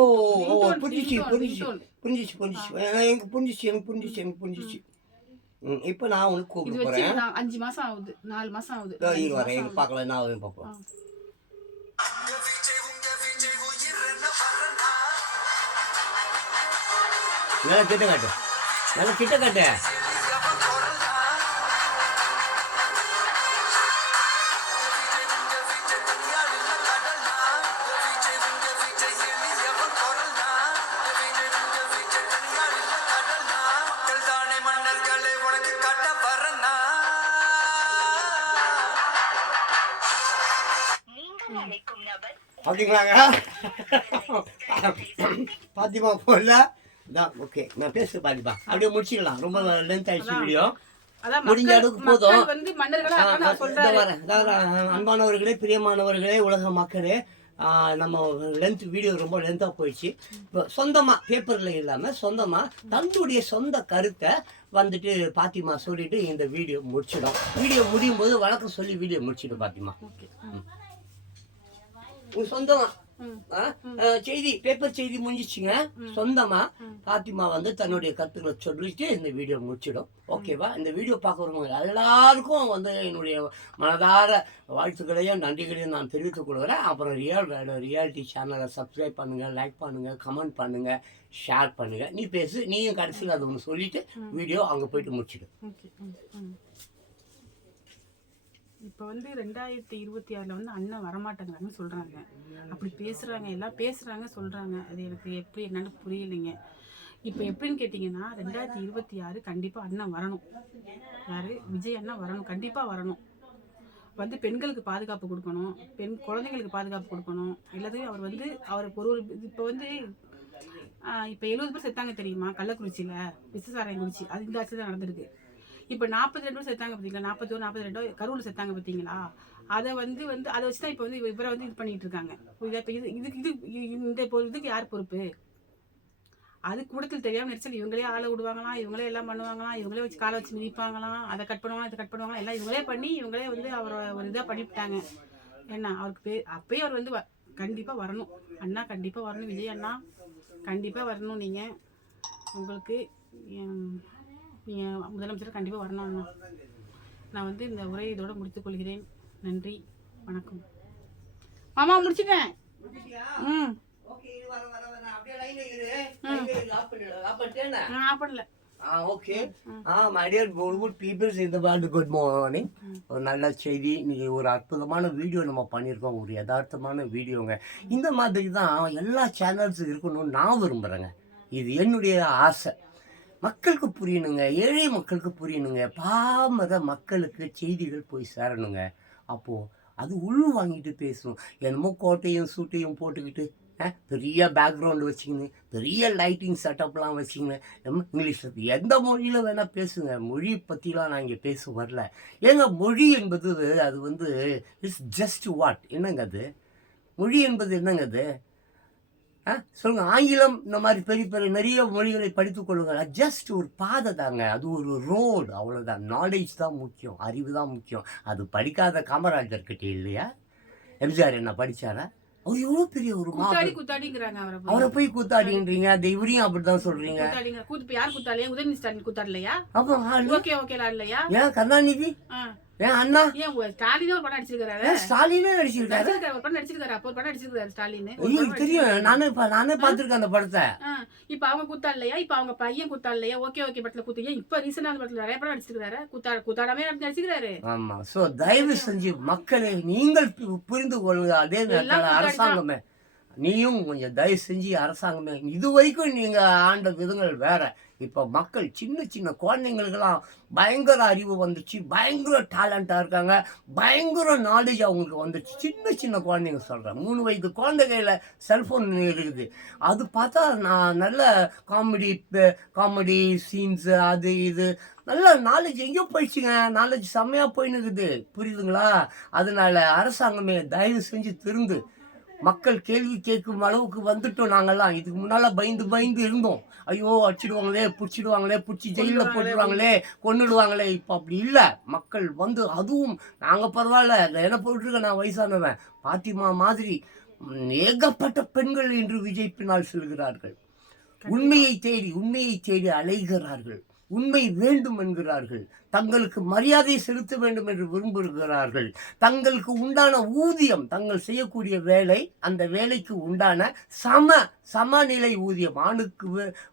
புரிஞ்சிச்சு. எனக்கு புரிஞ்சிச்சு. இப்போ நான் உனக்கு கூப்பிட்டு போறேன். 5 மாசம் ஆகுது, 4 மாசம் ஆகுது. வரேன் பார்க்கலாம், என்ன ஆகுதுன்னு பார்ப்போம். நல்லா கிட்ட காட்டு. அப்படிங்களாங்க? பாத்திமா போல தான். ஓகே நான் பேசுறேன் பாத்திமா, அப்படியே முடிச்சிடலாம். ரொம்ப லென்த் ஆயிடுச்சு வீடியோ. முடிஞ்ச அளவுக்கு போதும். அன்பானவர்களே, பிரியமானவர்களே, உலக மக்களே, நம்ம வீடியோ ரொம்ப லென்த்தாக போயிடுச்சு. இப்போ சொந்தமாக பேப்பரில் இல்லாமல் சொந்தமாக தன்னுடைய சொந்த கருத்தை வந்துட்டு பாத்திமா சொல்லிட்டு இந்த வீடியோ முடிச்சிடும். வீடியோ முடியும் போது வழக்கம் சொல்லி வீடியோ முடிச்சிடும் பாத்திமா. சொந்தமா செய்தி பேப்பர் செய்தி முடிஞ்சிச்சுங்க. சொந்தமா பாத்திமா வந்து தன்னுடைய கருத்துக்களை சொல்லிட்டு இந்த வீடியோ முடிச்சிடும். ஓகேவா? இந்த வீடியோ பார்க்குறவங்க எல்லாருக்கும் வந்து என்னுடைய மனதார வாழ்த்துக்களையும் நன்றிகளையும் நான் தெரிவித்துக் கொள்கிறேன். அப்புறம் ரியாலிட்டி சேனலை சப்ஸ்கிரைப் பண்ணுங்க, லைக் பண்ணுங்க, கமெண்ட் பண்ணுங்க, ஷேர் பண்ணுங்க. நீ பேசு, நீயும் கடைசியில் அதை ஒன்று சொல்லிட்டு வீடியோ அங்கே போயிட்டு முடிச்சிடும். இப்போ வந்து 2026 வந்து அண்ணன் வரமாட்டேங்கிறாங்கன்னு சொல்கிறாங்க. அப்படி பேசுகிறாங்க, எல்லாம் பேசுகிறாங்க, சொல்கிறாங்க. அது எனக்கு எப்படி என்னன்னு புரியலைங்க. இப்போ எப்படின்னு கேட்டிங்கன்னா 2026 கண்டிப்பாக அண்ணன் வரணும். யார்? விஜய் அண்ணா வரணும், கண்டிப்பாக வரணும். வந்து பெண்களுக்கு பாதுகாப்பு கொடுக்கணும், குழந்தைங்களுக்கு பாதுகாப்பு கொடுக்கணும். எல்லாத்தையும் அவர் வந்து அவருக்கு ஒரு இப்போ வந்து இப்போ 70 பேர் செத்தாங்க தெரியுமா கள்ளக்குறிச்சியில், விசசாராயம் குடிச்சு. அது இந்த ஆட்சி தான் நடந்திருக்கு. இப்போ 42 பேர் செத்தாங்க பார்த்தீங்களா, 41 42 கரூரில் செத்தாங்க பார்த்தீங்களா. அதை வந்து அதை வச்சு தான் இப்போ வந்து இவரை வந்து இது பண்ணிட்டு இருக்காங்க. இப்போ இந்த இதுக்கு யார் பொறுப்பு? அது கூடத்தில் தெரியாமல் நெரிசல் இவங்களே ஆளை விடுவாங்களாம், இவங்களே எல்லாம் பண்ணுவாங்களாம், இவங்களே வச்சு காலை வச்சு மிதிப்பாங்களாம், அதை கட் பண்ணுவாங்க, இதை கட் பண்ணுவாங்க, எல்லாம் இவங்களே பண்ணி இவங்களே வந்து அவரை ஒரு இதாக பண்ணிவிட்டாங்க. ஏன்னா அவருக்கு அப்பயே அவர் வந்து கண்டிப்பாக வரணும். அண்ணா கண்டிப்பாக வரணும், விஜய் அண்ணா கண்டிப்பாக வரணும். நீங்கள் உங்களுக்கு நீங்கள் முதலமைச்சர் கண்டிப்பாக வரணும் அண்ணா. நான் வந்து இந்த உரையை இதோடு முடித்துக்கொள்கிறேன். நன்றி, வணக்கம். மாமா முடிச்சுட்டேன். Hmm okay. My dear good peoples, இந்த வேர்ல்டு குட் மார்னிங். ஒரு நல்ல செய்தி. இன்னைக்கு ஒரு அற்புதமான வீடியோ நம்ம பண்ணியிருக்கோம், ஒரு யதார்த்தமான வீடியோங்க. இந்த மாதிரி தான் எல்லா சேனல்ஸும் இருக்கணும்னு நான் விரும்புகிறேங்க. இது என்னுடைய ஆசை. மக்களுக்கு புரியணுங்க, ஏழை மக்களுக்கு புரியணுங்க, பாமர மக்களுக்கு செய்திகள் போய் சேரணுங்க. அப்போது அது உள் வாங்கிட்டு பேசணும். என்னமோ கோட்டையும் சூட்டையும் போட்டுக்கிட்டு பெரிய பேக்ரவுண்டு வச்சுக்கின்னு பெரிய லைட்டிங் செட்டப்லாம் வச்சுக்கின்னு இங்கிலீஷில் எந்த மொழியில் வேணால் பேசுங்க. மொழி பற்றிலாம் நான் இங்கே பேச வரல. ஏங்க மொழி என்பது அது வந்து இட்ஸ் ஜஸ்ட் வாட் என்னங்க அது? மொழி என்பது என்னங்க அது? சொல்லுங்கள். ஆங்கிலம் இந்த மாதிரி பெரிய பெரிய நிறைய மொழிகளை படித்து கொள்ளுங்கள். அது ஜஸ்ட் ஒரு பாதை தாங்க, அது ஒரு ரோடு, அவ்வளோதான். நாலேஜ் தான் முக்கியம், அறிவு தான் முக்கியம். அது படிக்காத காமராஜர் கிட்டே இல்லையா? எம்ஜிஆர் என்ன படித்தாரா? அவர் எவ்வளோ பெரிய ஒரு கூத்தாடிங்கிறாங்க. அவரை போய் கூத்தாடின்றீங்க, அந்த இவரையும் அப்படிதான் சொல்றீங்க. யார் கூத்தாடியா? உதயநிதி ஸ்டாலின் கூத்தாடலையா? அப்போ ஓகே இல்லையா? ஏன் கருணாநிதி, ஏன் அண்ணா, ஏன் ஸ்டாலினே ஒரு படம் நடிச்சிருக்காரு. ஸ்டாலினே நடிச்சிருக்காரு, ஒரு படம் நடிச்சிருக்காரு. அப்போ ஒரு படம் நடிச்சிருக்காரு ஸ்டாலின். தெரியும், நானே பார்த்திருக்கேன் அந்த படத்தை. இப்ப அவங்க கூத்தாடலையா? இப்ப அவங்க பையன் கூத்தாடலையா? ஓகே படத்துல கூத்து. இப்ப ரீசெண்டா அந்த படத்துல நிறைய படம் நடிச்சிருக்காரு. கூத்தாடாமே நடிச்சிருக்காரு. ஆமா. சோ தயவு செஞ்சு மக்களே நீங்கள் புரிந்து கொள்ளுங்க. அதே நேரத்தில் அரசாங்கமே, நீயும் கொஞ்சம் தயவு செஞ்சு அரசாங்கமே, இது வரைக்கும் நீங்க ஆண்ட விதங்கள் வேற. இப்போ மக்கள் சின்ன சின்ன குழந்தைங்களுக்கெல்லாம் பயங்கர அறிவு வந்துச்சு, பயங்கர டேலண்டாக இருக்காங்க, பயங்கர நாலேஜ் அவங்களுக்கு வந்துச்சு. சின்ன சின்ன குழந்தைங்க சொல்கிறேன், 3 வயது குழந்தைகையில் செல்ஃபோன் இருக்குது. அது பார்த்தா நான் நல்ல காமெடி சீன்ஸு அது இது நல்ல நாலேஜ் எங்கேயோ போயிடுச்சுங்க. நாலேஜ் செம்மையாக போயின்னுக்குது, புரியுதுங்களா? அதனால அரசாங்கமே தயவு செஞ்சு திருந்து மக்கள் கேள்வி கேட்கும் அளவுக்கு வந்துட்டோம். நாங்கள்லாம் இதுக்கு முன்னால் பயந்து இருந்தோம். ஐயோ அடிச்சிடுவாங்களே, பிடிச்சிடுவாங்களே, பிடிச்சி ஜெயிலில் போட்டுடுவாங்களே, கொண்டுடுவாங்களே. இப்போ அப்படி இல்லை. மக்கள் வந்து அதுவும் நாங்கள் பரவாயில்ல, என்ன போட்டிருக்கேன், நான் வயசானவன். பாத்திமா மாதிரி ஏகப்பட்ட பெண்கள் இன்று விஜய் பின்னால் செல்கிறார்கள். உண்மையை தேடி அலைகிறார்கள். உண்மை வேண்டும் என்கிறார்கள். தங்களுக்கு மரியாதை செலுத்த வேண்டும் என்று விரும்புகிறார்கள். தங்களுக்கு உண்டான ஊதியம், தங்கள் செய்யக்கூடிய வேலை, அந்த வேலைக்கு உண்டான சமநிலை ஊதியம். ஆணுக்கு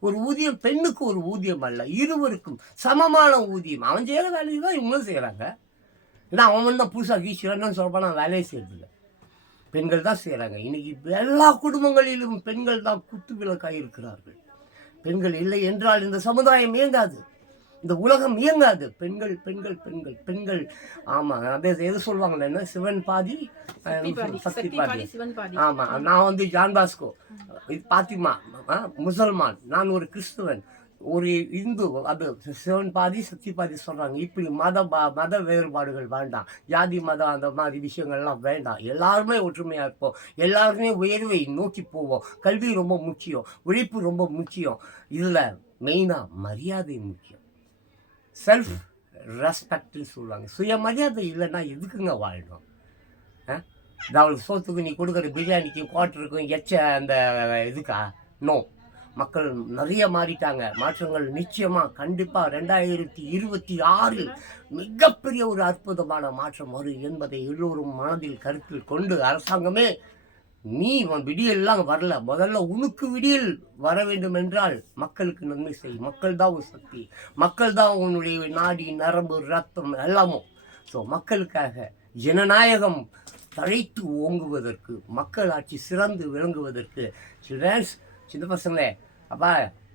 ஒரு ஊதியம், பெண்ணுக்கு ஒரு ஊதியம் அல்ல, இருவருக்கும் சமமான ஊதியம். அவன் செய்கிற வேலையை தான் இவங்களும் செய்கிறாங்க. ஏன்னா அவன் தான் புதுசாக வீசுறான்னு சொல்கிறான், நான் வேலையை செய்யறதில்ல, பெண்கள் தான் செய்கிறாங்க. இன்னைக்கு எல்லா குடும்பங்களிலும் பெண்கள் தான் குத்து விளக்காக இருக்கிறார்கள். பெண்கள் இல்லை என்றால் இந்த சமுதாயம் இயங்காது, இந்த உலகம் இயங்காது. பெண்கள் பெண்கள் பெண்கள் பெண்கள். ஆமாம், அதே எது சொல்லுவாங்கல்ல, என்ன சிவன் பாதி சக்தி பாதி. ஆமாம், நான் வந்து ஜான் பாஸ்கோ, பாத்திமா முசல்மான், நான் ஒரு கிறிஸ்துவன், ஒரு இந்து, அது சிவன் பாதி சக்தி பாதி சொல்கிறாங்க. இப்படி மத வேறுபாடுகள் வேண்டாம், ஜாதி மதம் அந்த மாதிரி விஷயங்கள்லாம் வேண்டாம். எல்லாருமே ஒற்றுமையாக இருப்போம், எல்லாருமே உயர்வை நோக்கி போவோம். கல்வி ரொம்ப முக்கியம், உழைப்பு ரொம்ப முக்கியம். இதில் மெயினாக மரியாதை முக்கியம், செல்ஃப் ரெஸ்பெக்ட்னு சொல்லுவாங்க. சுயமரியாதை இல்லைன்னா எதுக்குங்க வாழணும்? அவளுக்கு சோத்துக்கு நீ கொடுக்குற பிரியாணிக்கும் குவார்ட்டருக்கும் அந்த இதுக்கா? நோ. மக்கள் நிறைய மாறிட்டாங்க. மாற்றங்கள் நிச்சயமாக கண்டிப்பாக 2026 மிகப்பெரிய ஒரு அற்புதமான மாற்றம் வரும் என்பதை எல்லோரும் மனதில் கருத்தில் கொண்டு, அரசாங்கமே நீ விடியல்லாம் வரல, முதல்ல உனக்கு விடியல் வர வேண்டும் என்றால் மக்களுக்கு நன்மை செய். மக்கள் தான் ஒரு சக்தி, மக்கள் தான் உன்னுடைய நாடி நரம்பு ரத்தம் எல்லாமும். ஸோ மக்களுக்காக ஜனநாயகம் தழைத்து ஓங்குவதற்கு, மக்கள் ஆட்சி சிறந்து விளங்குவதற்கு. சில்ட்ரன்ஸ், சின்ன பசங்களே, அப்பா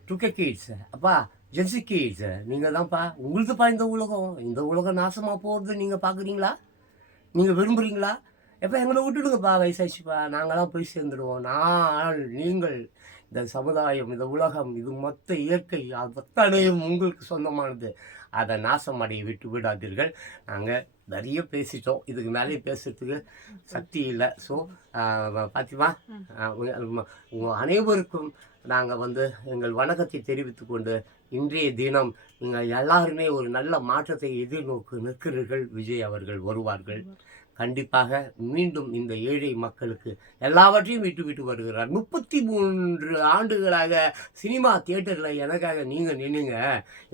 2K கிட்ஸ், அப்பா ஜென்சி கிட்ஸ், நீங்கள் தான்ப்பா, உங்களுக்குப்பா இந்த உலகம் நாசமாக போகிறது நீங்கள் பார்க்குறீங்களா? நீங்கள் விரும்புகிறீங்களா? எப்போ எங்களை விட்டுடுங்கப்பா, வயசாச்சுப்பா, நாங்களாம் போய் சேர்ந்துடுவோம். நீங்கள், இந்த சமுதாயம், இந்த உலகம், இது மொத்த இயற்கை அத்தனையும் உங்களுக்கு சொந்தமானது. அதை நாசமடைய விட்டு விடாதீர்கள். நாங்கள் நிறைய பேசிட்டோம், இதுக்கு மேலே பேசுறதுக்கு சக்தி இல்லை. ஸோ பாத்திமா, உங்கள் அனைவருக்கும் நாங்கள் எங்கள் வணக்கத்தை தெரிவித்து கொண்டு, இன்றைய தினம் நீங்கள் எல்லாருமே ஒரு நல்ல மாற்றத்தை எதிர்நோக்கி நிற்கிறீர்கள். விஜய் அவர்கள் வருவார்கள் கண்டிப்பாக. மீண்டும் இந்த ஏழை மக்களுக்கு எல்லாவற்றையும் விட்டு வருகிறார். 33 ஆண்டுகளாக சினிமா தியேட்டரில் எனக்காக நீங்கள் நின்னுங்க,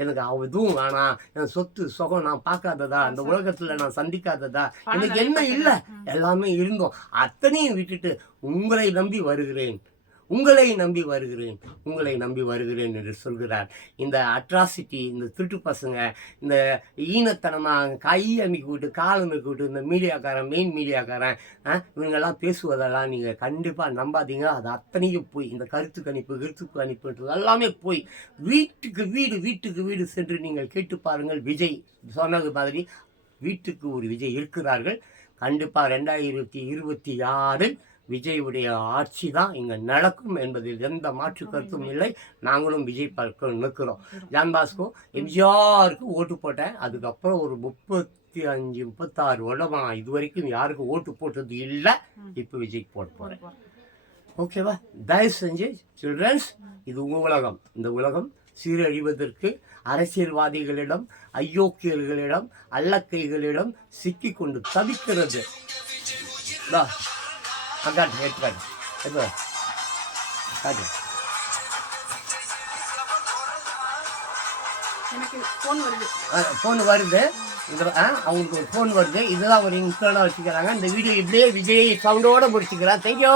எனக்கு எதுவும் வேணாம், என் சொத்து சுகம் நான் பார்க்காததா, அந்த உலகத்தில் நான் சந்திக்காததா, எனக்கு என்ன இல்லை, எல்லாமே இருந்தோம், அத்தனையும் விட்டுட்டு உங்களை நம்பி வருகிறேன் என்று சொல்கிறார். இந்த அட்ராசிட்டி, இந்த திருட்டு பசங்க, இந்த ஈனத்தனமாக கை அமைக்கி விட்டு கால் அமைக்கி விட்டு இந்த மெயின் மீடியாக்காரன் இவங்கெல்லாம் பேசுவதெல்லாம் நீங்கள் கண்டிப்பாக நம்பாதீங்க. அது அத்தனையும் போய் இந்த கருத்து கணிப்புன்றது எல்லாமே போய் வீட்டுக்கு வீடு சென்று நீங்கள் கேட்டு பாருங்கள். விஜய் சொன்னது மாதிரி வீட்டுக்கு ஒரு விஜய் இருக்கிறார்கள். கண்டிப்பாக 2026 விஜயுடைய ஆட்சி தான் இங்கே நடக்கும் என்பதில் எந்த மாற்று கருத்தும் இல்லை. நாங்களும் விஜய் பார்க்க நிற்கிறோம். ஜான் பாஸ்கோ எம்ஜிஆருக்கு ஓட்டு போட்டேன். அதுக்கப்புறம் ஒரு 35-36 வருடமா இது வரைக்கும் யாருக்கும் ஓட்டு போட்டது இல்லை. இப்போ விஜய்க்கு போட போகிறேன். ஓகேவா? தயவு செஞ்சு சில்ட்ரன்ஸ், இது உங்கள் உலகம். இந்த உலகம் சீரழிவதற்கு அரசியல்வாதிகளிடம், அயோக்கியர்களிடம், அல்லக்கைகளிடம் சிக்கி கொண்டு தவிக்கிறது. ஃபோன் வருது, அவங்களுக்கு ஒரு ஃபோன் வருது. இதெல்லாம் ஒரு இன்ஸ்டாலாக வச்சுக்கிறாங்க. இந்த வீடியோ இப்படியே விஜய் சவுண்டோடு முடிச்சுக்கிறான். தேங்க்யூ.